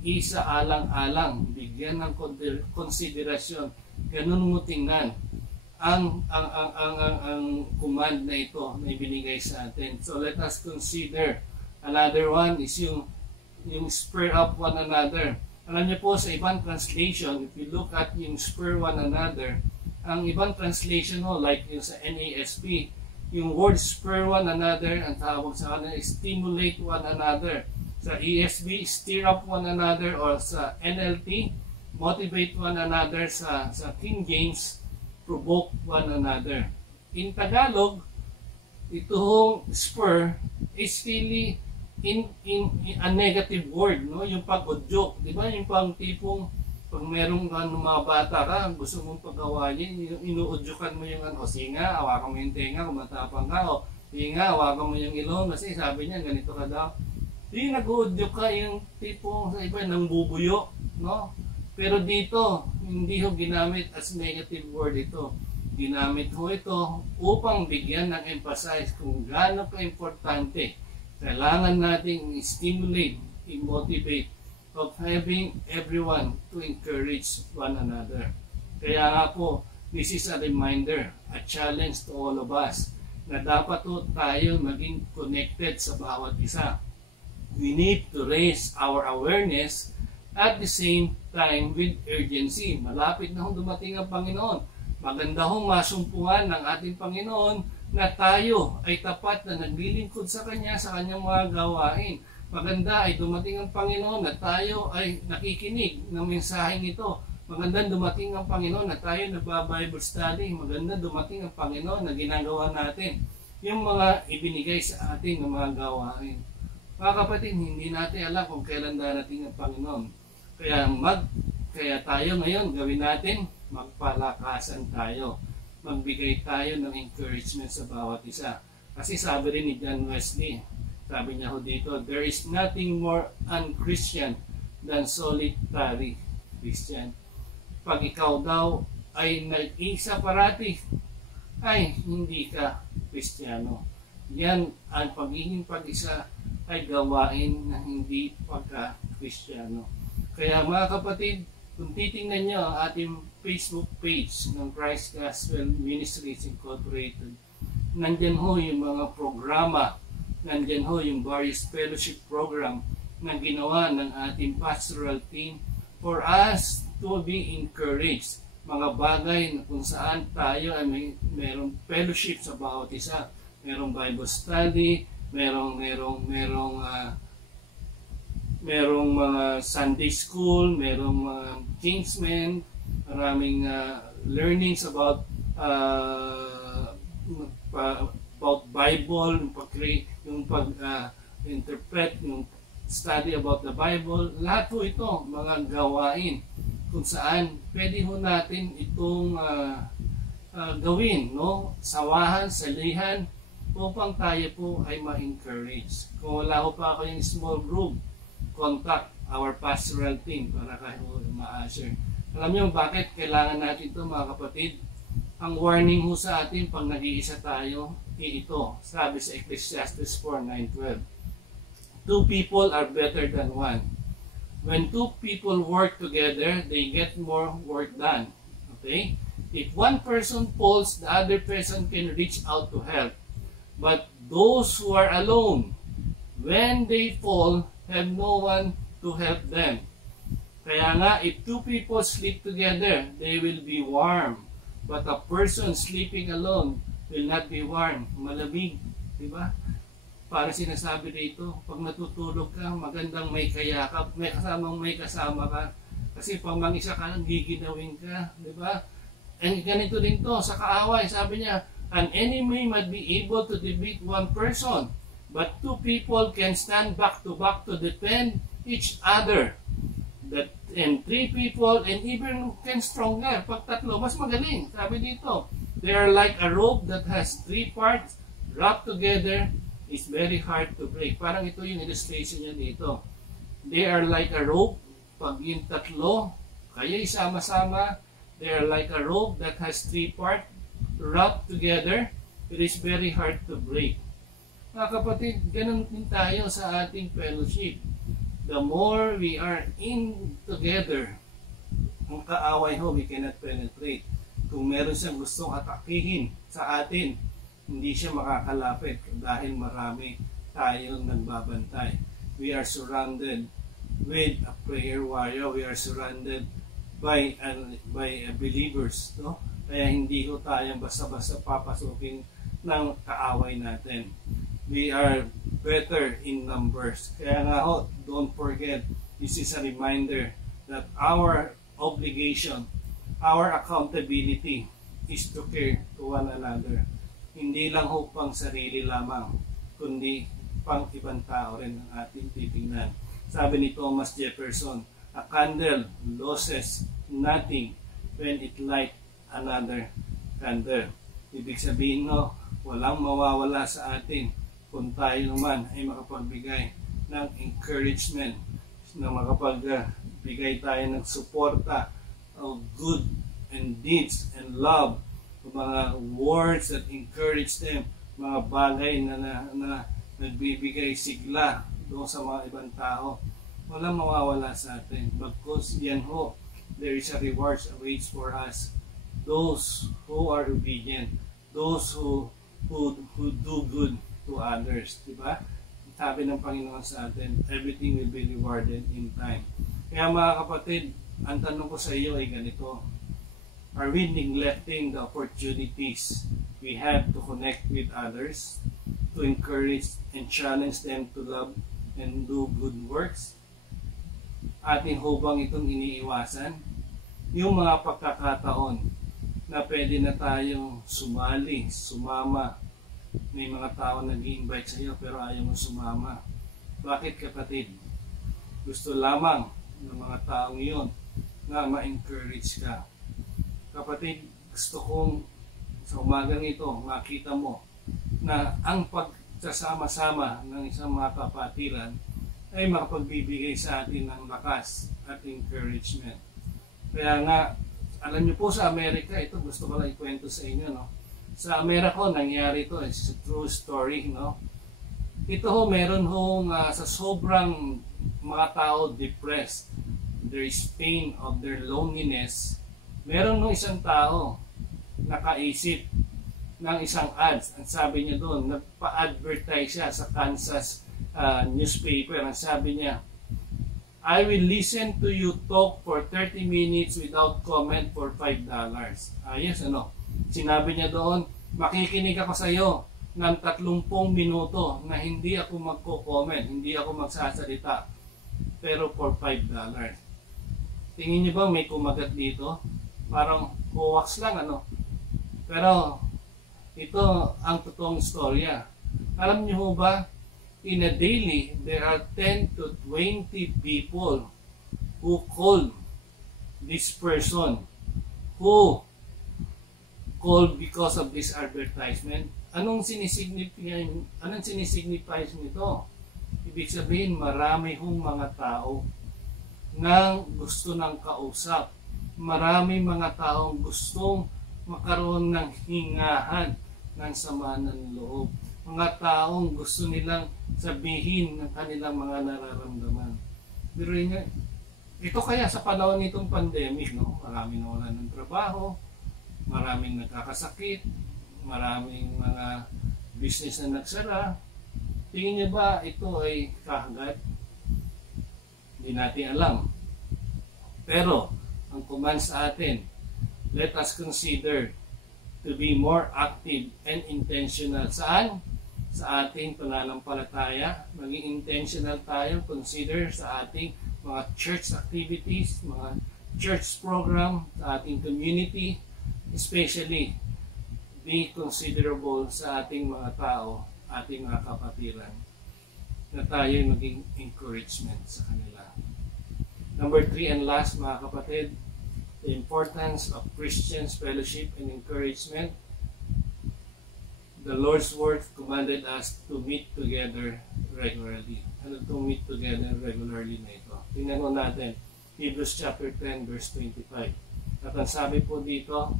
Isa alang-alang, bigyan ng konsiderasyon. Ganun mo tingnan ang command na ito na ibinigay sa atin. So let us consider. Another one is yung spur up one another. Alam niyo po sa ibang translation, if you look at yung spur one another, ang ibang translation like yung sa NASB, yung word spur one another, ang tawag sa kanila is stimulate one another. Sa ESV, stir up one another, or sa NLT, motivate one another. Sa King James, provoke one another. In Tagalog, itong spur is really in a negative word, no? Yung pag-udyok, di ba? Yung pang tipong pag merong mga bata ka, gusto mong pagawain, inuudyokan mo yung sige nga, hawakan mo yung tenga, kung matapang ka, sige nga, hawakan mo yung ilong, kasi sabi niya, ganito ka daw. Di nag-uudyok ka, yung tipong sa iba, nang bubuyo, no? Pero dito, hindi ho ginamit as negative word ito. Ginamit ho ito upang bigyan ng emphasize kung gaano ka-importante. Kailangan nating i-stimulate, i-motivate, of having everyone to encourage one another. Kaya nga po, this is a reminder, a challenge to all of us, na dapat po tayo maging connected sa bawat isa. We need to raise our awareness at the same time with urgency. Malapit na hong dumating ang Panginoon. Maganda hong masumpungan ng ating Panginoon na tayo ay tapat na naglilingkod sa Kanya sa Kanyang mga gawain. Maganda ay dumating ang Panginoon na tayo ay nakikinig ng mensaheng ito. Maganda dumating ang Panginoon na tayo nagba-Bible study. Maganda dumating ang Panginoon na ginagawa natin yung mga ibinigay sa atin ng mga gawain. Mga kapatid, hindi natin alam kung kailan darating ang Panginoon. Kaya tayo ngayon gawin natin, magpalakasan tayo. Magbigay tayo ng encouragement sa bawat isa. Kasi sabi rin ni John Wesley, sabi niya ho dito, there is nothing more un-Christian than solitary Christian. Pag ikaw daw ay nag-isa parati, ay hindi ka Kristiyano. Yan ang pagiging pag-isa ay gawain na hindi pagka-Kristiyano. Kaya mga kapatid, kung titingnan nyo ang ating Facebook page ng Christ Gospel Ministries Incorporated, nandyan ho yung mga programa, nandyan ho yung various fellowship program na ginawa ng ating pastoral team for us to be encouraged. Mga bagay na kung saan tayo ay merong fellowship sa bawat isa. Merong Bible study, merong mga Sunday school, merong Kingsmen, maraming learnings about Bible, yung pag-interpret, yung study about the Bible. Lahat po ito, mga gawain kung saan pwede ho natin itong gawin, no? Sawahan, salihan, upang tayo po ay ma-encourage. Kung wala ko pa ako yung small group, contact our pastoral team para kayo ma-assure. Alam niyo bakit kailangan natin ito mga kapatid? Ang warning ho sa atin pag nag-iisa tayo, ito. Sabi sa Ecclesiastes 4:9-12. 2 people are better than one. When two people work together, they get more work done. Okay? If one person falls, the other person can reach out to help. But those who are alone, when they fall, have no one to help them. Kaya nga, if two people sleep together, they will be warm. But a person sleeping alone will not be warm. Malamig. Diba? Para sinasabi dito, pag natutulog ka, magandang may kayakap, may kasama ka. Kasi pag mag-isa ka, giginawin ka. Diba? And ganito din to, sa kaaway, sabi niya, an enemy might be able to defeat one person, but two people can stand back to defend each other. And three people, and even can stronger. Pag tatlo, mas magaling. Sabi dito, they are like a rope that has three parts wrapped together. It's very hard to break. Parang ito yung illustration niya dito. They are like a rope. Pag yung tatlo, kaya isama-sama, they are like a rope that has three parts wrapped together. It is very hard to break. Mga kapatid, ganun din tayo sa ating fellowship. The more we are in together, ang kaaway ho, we cannot penetrate. Kung meron siyang gustong atakihin sa atin, hindi siya makakalapit dahil marami tayong nagbabantay. We are surrounded with a prayer warrior. We are surrounded by believers. No? Kaya hindi ko tayong basta-basta papasukin ng kaaway natin. We are better in numbers. Kaya nga ho, don't forget, this is a reminder that our obligation, our accountability is to care to one another. Hindi lang ho pang sarili lamang, kundi pang ibang tao rin ang ating titingnan. Sabi ni Thomas Jefferson, a candle loses nothing when it light another candle. Ibig sabihin no, walang mawawala sa atin kung tayo naman ay makapagbigay ng encouragement, na makapagbigay tayo ng suporta of good and deeds and love, mga words that encourage them, mga bagay na nagbibigay sigla doon sa mga ibang tao. Walang mawawala sa atin. Bagkus yan ho, there is a reward awaits for us. Those who are obedient, those who do good to others, di ba? Sabi ng Panginoon sa atin, everything will be rewarded in time. Kaya mga kapatid, ang tanong ko sa iyo ay ganito, are we neglecting the opportunities we have to connect with others, to encourage and challenge them to love and do good works? Ating hubang itong iniiwasan? Yung mga pagkakataon na pwede na tayong sumali, sumama. May mga tao nag-i-invite sa iyo pero ayaw mo sumama. Bakit kapatid? Gusto lamang ng mga taong iyon na ma-encourage ka. Kapatid, gusto kong sa umagang ito makita mo na ang pagsasama-sama ng isang mga kapatiran ay makapagbibigay sa atin ng lakas at encouragement. Kaya nga, alam niyo po sa Amerika, ito gusto ko lang ikwento sa inyo, no? Sa Amerika nangyari ito, it's a true story, no? Ito ho, meron hong sa sobrang mga tao depressed, there is pain of their loneliness, meron ho isang tao nakaisip ng isang ads. Ang sabi niya doon, nagpa-advertise siya sa Kansas newspaper. Ang sabi niya, I will listen to you talk for 30 minutes without comment for $5. Yes, ano? Sinabi niya doon, makikinig ako sa iyo ng 30 minuto na hindi ako magko-comment, hindi ako magsasalita, pero for $5. Tingin niyo ba may kumagat dito? Parang huwaks lang, ano? Pero ito ang totoong storya. Alam niyo ba, in a daily, there are 10 to 20 people who call this person, who called because of this advertisement. Anong sinisignify nito? Ibig sabihin, marami hong mga tao na gusto ng kausap. Marami mga taong gustong makaroon ng hingahan ng sama ng loob. Mga taong gusto nilang sabihin ng kanilang mga nararamdaman. Pero Ito kaya sa panahon nitong pandemic, no? Maraming nawalan ng trabaho, maraming nagkakasakit, maraming mga business na nagsara. Tingin niyo ba ito ay kaagad? Hindi natin alam. Pero, ang command sa atin, let us consider to be more active and intentional. Saan? Sa ating pananampalataya. Maging intentional tayo, consider sa ating mga church activities, mga church program, sa ating community, especially be considerable sa ating mga tao, ating mga kapatiran, na tayo maging encouragement sa kanila. Number 3 and last, mga kapatid, the importance of Christians' fellowship and encouragement. The Lord's Word commanded us to meet together regularly. Ano to meet together regularly na ito? Tingnan mo natin, Hebrews chapter 10 verse 25. At ang sabi po dito,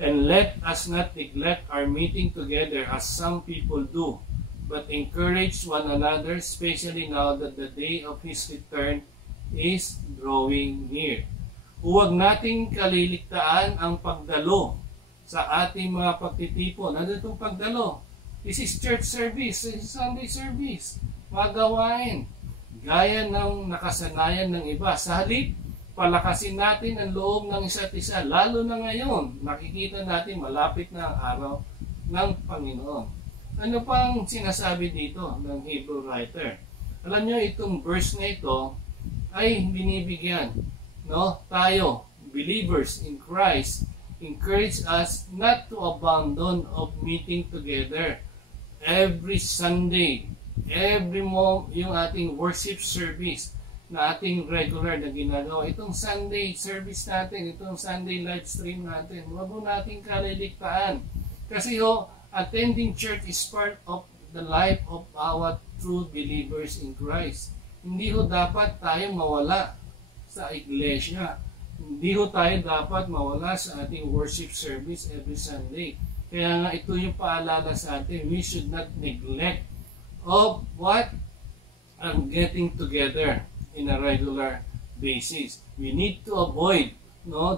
and let us not neglect our meeting together as some people do, but encourage one another, especially now that the day of His return is drawing near. Huwag nating kaliligtaan ang pagdalo sa ating mga pagtitipon. Ano itong pagdalo? This is church service, this is Sunday service, mga gawain, gaya ng nakasanayan ng iba. Sa halip, palakasin natin ang loob ng isa't isa, lalo na ngayon, nakikita natin malapit na ang araw ng Panginoon. Ano pang sinasabi dito ng Hebrew writer? Alam nyo, itong verse na ito ay binibigyan, no? Tayo, believers in Christ, encourage us not to abandon of meeting together every Sunday, yung ating worship service na ating regular na ginagawa. Itong Sunday service natin, itong Sunday live stream natin, huwag mo natin kaliligtaan. Kasi attending church is part of the life of our true believers in Christ. Hindi dapat tayo mawala sa iglesia. Hindi tayo dapat mawala sa ating worship service every Sunday. Kaya nga ito yung paalala sa atin. We should not neglect of what? Getting together in a regular basis. We need to avoid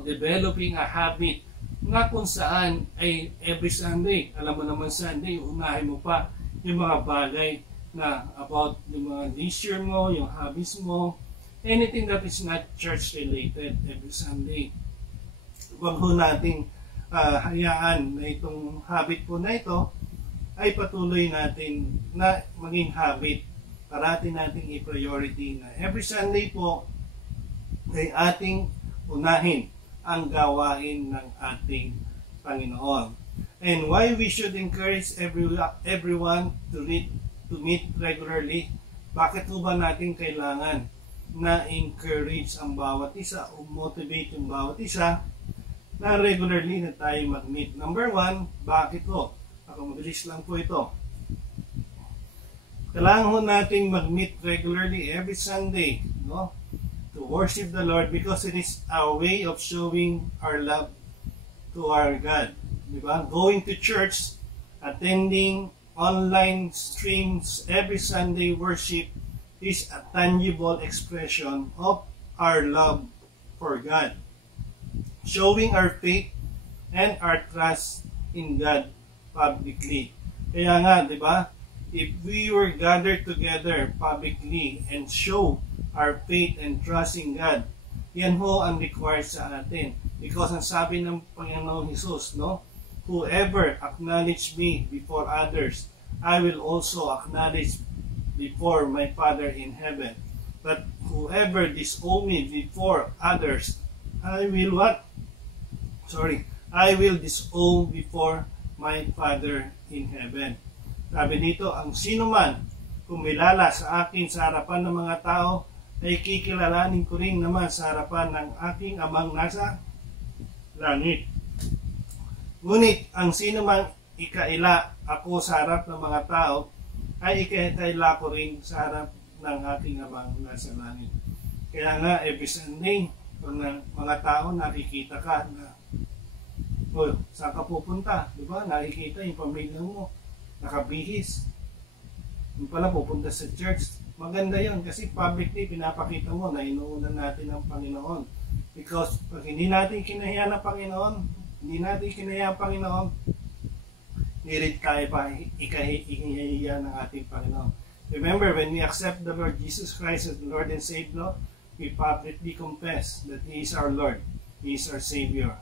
developing a habit na kung saan ay every Sunday, alam mo naman Sunday, unahin mo pa yung mga bagay na about yung mga leisure mo, yung hobbies mo, anything that is not church related every Sunday. Huwag ho nating hayaan na itong habit po na ito ay patuloy natin na maging habit. Parati nating i-priority na every Sunday po ay ating unahin ang gawain ng ating Panginoon. And why we should encourage everyone to meet regularly? Bakit po ba natin kailangan na encourage ang bawat isa o motivate yung bawat isa na regularly na tayo mag-meet? Number 1, bakit po? Ako mabilis lang po ito. Kailangan ho nating mag-meet regularly every Sunday, no? To worship the Lord because it is our way of showing our love to our God. Diba? Going to church, attending online streams every Sunday worship is a tangible expression of our love for God. Showing our faith and our trust in God publicly. Kaya nga, di ba? If we were gathered together publicly and show our faith and trust in God, yan ho ang required sa atin. Because ang sabi ng Panginoon Jesus, no? Whoever acknowledge me before others, I will also acknowledge before my Father in heaven. But whoever disown me before others, I will what? I will disown before my Father in heaven. Sabi dito, ang sino man kumilala sa akin sa harapan ng mga tao, ay kikilalanin ko rin naman sa harapan ng aking amang nasa langit. Ngunit ang sino man ikaila ako sa harap ng mga tao, ay ikaila ko rin sa harap ng aking amang nasa langit. Kaya nga, every Sunday, pag mga tao nakikita ka na, saan ka pupunta? Diba? Nakikita yung pamilya mo, nakabihis. Yung pala pupunta sa church, maganda yon kasi publicly pinapakita mo na inuunan natin ang Panginoon. Because pag hindi natin kinahiya ng Panginoon, nirit tayo pa ikahiya ng ating Panginoon. Remember, when we accept the Lord Jesus Christ as Lord and Savior, we publicly confess that He is our Lord, He is our Savior.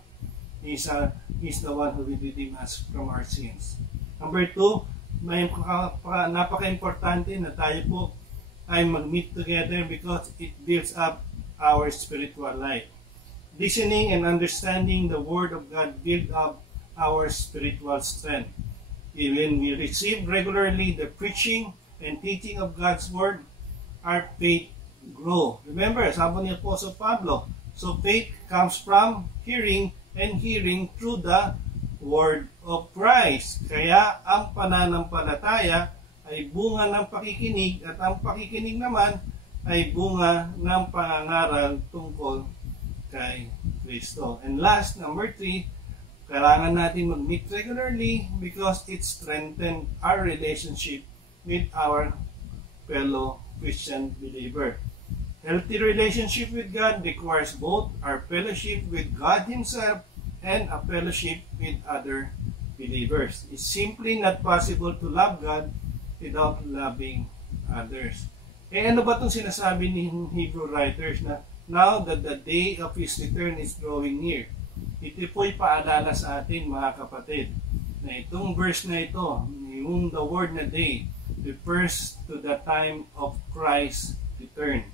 He's the one who will redeem us from our sins. Number 2, may napaka-importante na tayo po ay mag-meet together because it builds up our spiritual life. Listening and understanding the Word of God build up our spiritual strength. When we receive regularly the preaching and teaching of God's Word, our faith grow. Remember, sabi ni Apostle Pablo, so faith comes from hearing and hearing through the Word of Christ. Kaya ang pananampalataya ay bunga ng pakikinig at ang pakikinig naman ay bunga ng pangangaral tungkol kay Kristo. And last, number 3, kailangan natin mag-meet regularly because it strengthens our relationship with our fellow Christian believer. Healthy relationship with God requires both our fellowship with God Himself and a fellowship with other believers. It's simply not possible to love God without loving others. Ano ba itong sinasabi ni Hebrew writers na now that the day of His return is drawing near? Ito po'y paalala sa atin mga kapatid na itong verse na ito, yung the word na day, refers to the time of Christ's return.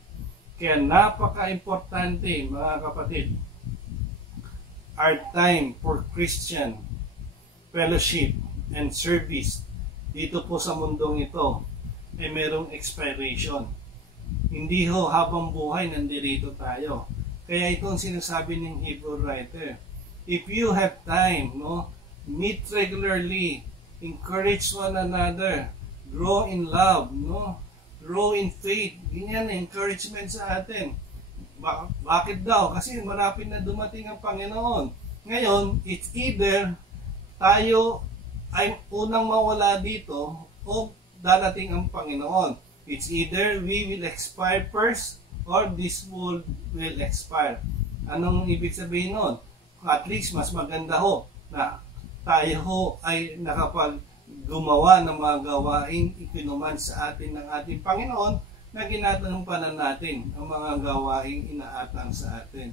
Kaya napaka-importante mga kapatid, our time for Christian fellowship and service dito po sa mundong ito ay merong expiration. Hindi ho habang buhay nandirito tayo. Kaya itong sinasabi ng Hebrew writer, if you have time, meet regularly, encourage one another, grow in love, grow in faith. Ganyan na encouragement sa atin. Bakit daw? Kasi malapit na dumating ang Panginoon. Ngayon, it's either tayo ay unang mawala dito o darating ang Panginoon. It's either we will expire first or this world will expire. Anong ibig sabihin nun? At least mas maganda ho na tayo ho ay nakapag-gumawa ng mga gawain ipinuman sa atin ng ating Panginoon na ginatanumpanan natin ang mga gawaing inaatang sa atin.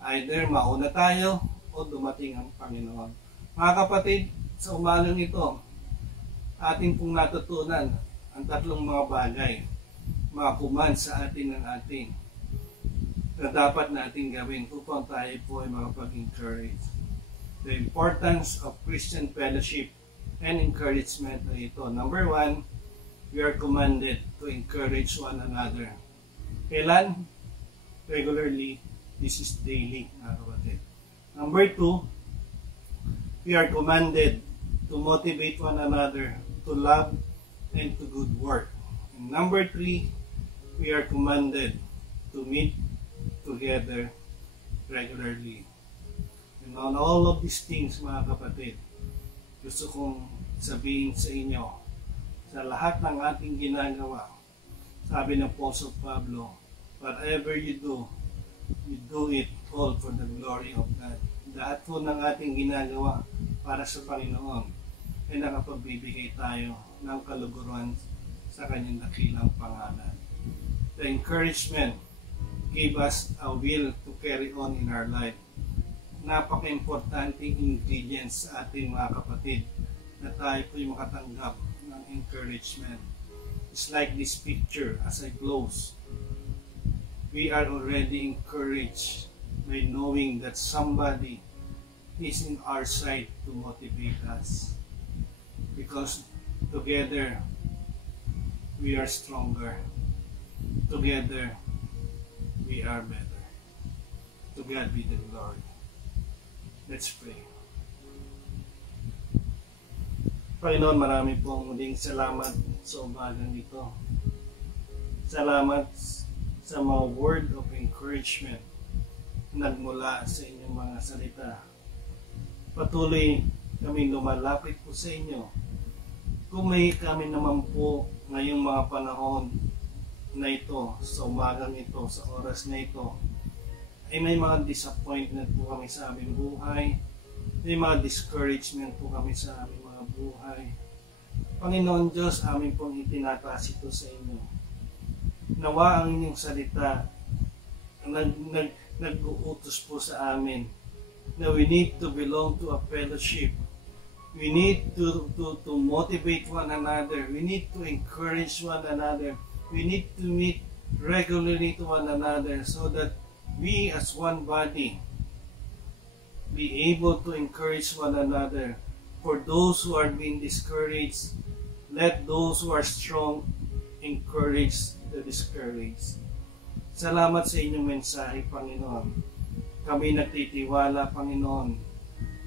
Either mauna tayo o dumating ang Panginoon. Mga kapatid, sa umagang ito, atin pong natutunan ang tatlong mga bagay, mga command sa atin ng atin na dapat natin gawin upang tayo po ay makapag-encourage. The importance of Christian fellowship and encouragement ay ito. Number 1, we are commanded to encourage one another. Kailan? Regularly. This is daily, mga kapatid. Number 2, we are commanded to motivate one another to love and to good work. And number 3, we are commanded to meet together regularly. And on all of these things, mga kapatid, gusto kong sabihin sa inyo, sa lahat ng ating ginagawa, sabi ng Apostle Pablo, whatever you do it all for the glory of God. Lahat po ng ating ginagawa para sa Panginoon ay nakapagbibigay tayo ng kaluguran sa kanyang dakilang pangalan. The encouragement gave us a will to carry on in our life. Napaka-importanting ingredients sa ating mga kapatid na tayo po'y makatanggap ng encouragement. It's like this picture as I close. We are already encouraged by knowing that somebody is in our side to motivate us. Because together we are stronger. Together we are better. To God be the glory. Let's pray. Panginoon, marami pong muling salamat sa umagang ito. Salamat sa mga word of encouragement nagmula sa inyong mga salita. Patuloy kaming lumalapit po sa inyo. Kung may kami naman po ngayong mga panahon na ito, sa umagang ito, sa oras na ito, ay may mga disappointment po kami sa aming buhay, may mga discouragement po kami sa aming mga buhay. Panginoon Diyos, amin pong itinataas ito sa inyo. Nawa ang inyong salita nag-uutos po sa amin na we need to belong to a fellowship. We need to motivate one another. We need to encourage one another. We need to meet regularly to one another so that we as one body be able to encourage one another. For those who are being discouraged, let those who are strong encourage the discouraged. Salamat sa inyong mensahe, Panginoon. Kami nagtitiwala, Panginoon,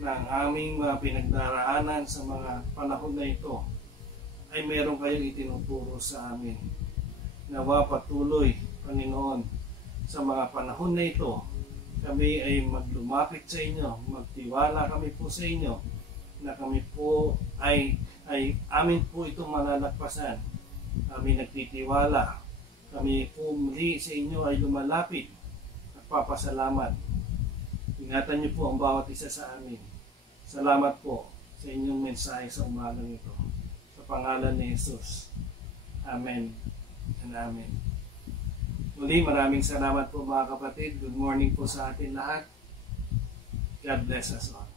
na ang aming mga pinagdaraanan sa mga panahon na ito ay meron kayong itinuturo sa amin. Nawa patuloy, Panginoon, sa mga panahon na ito, kami ay maglumapit sa inyo, magtiwala kami po sa inyo, na kami po ay amin po itong malalagpasan. Kami nagtitiwala, kami po muli sa inyo ay lumalapit at papasalamat. Ingatan niyo po ang bawat isa sa amin. Salamat po sa inyong mensahe sa umagang ito. Sa pangalan ni Jesus. Amen and Amen. Muli, maraming salamat po mga kapatid. Good morning po sa atin lahat. God bless us all.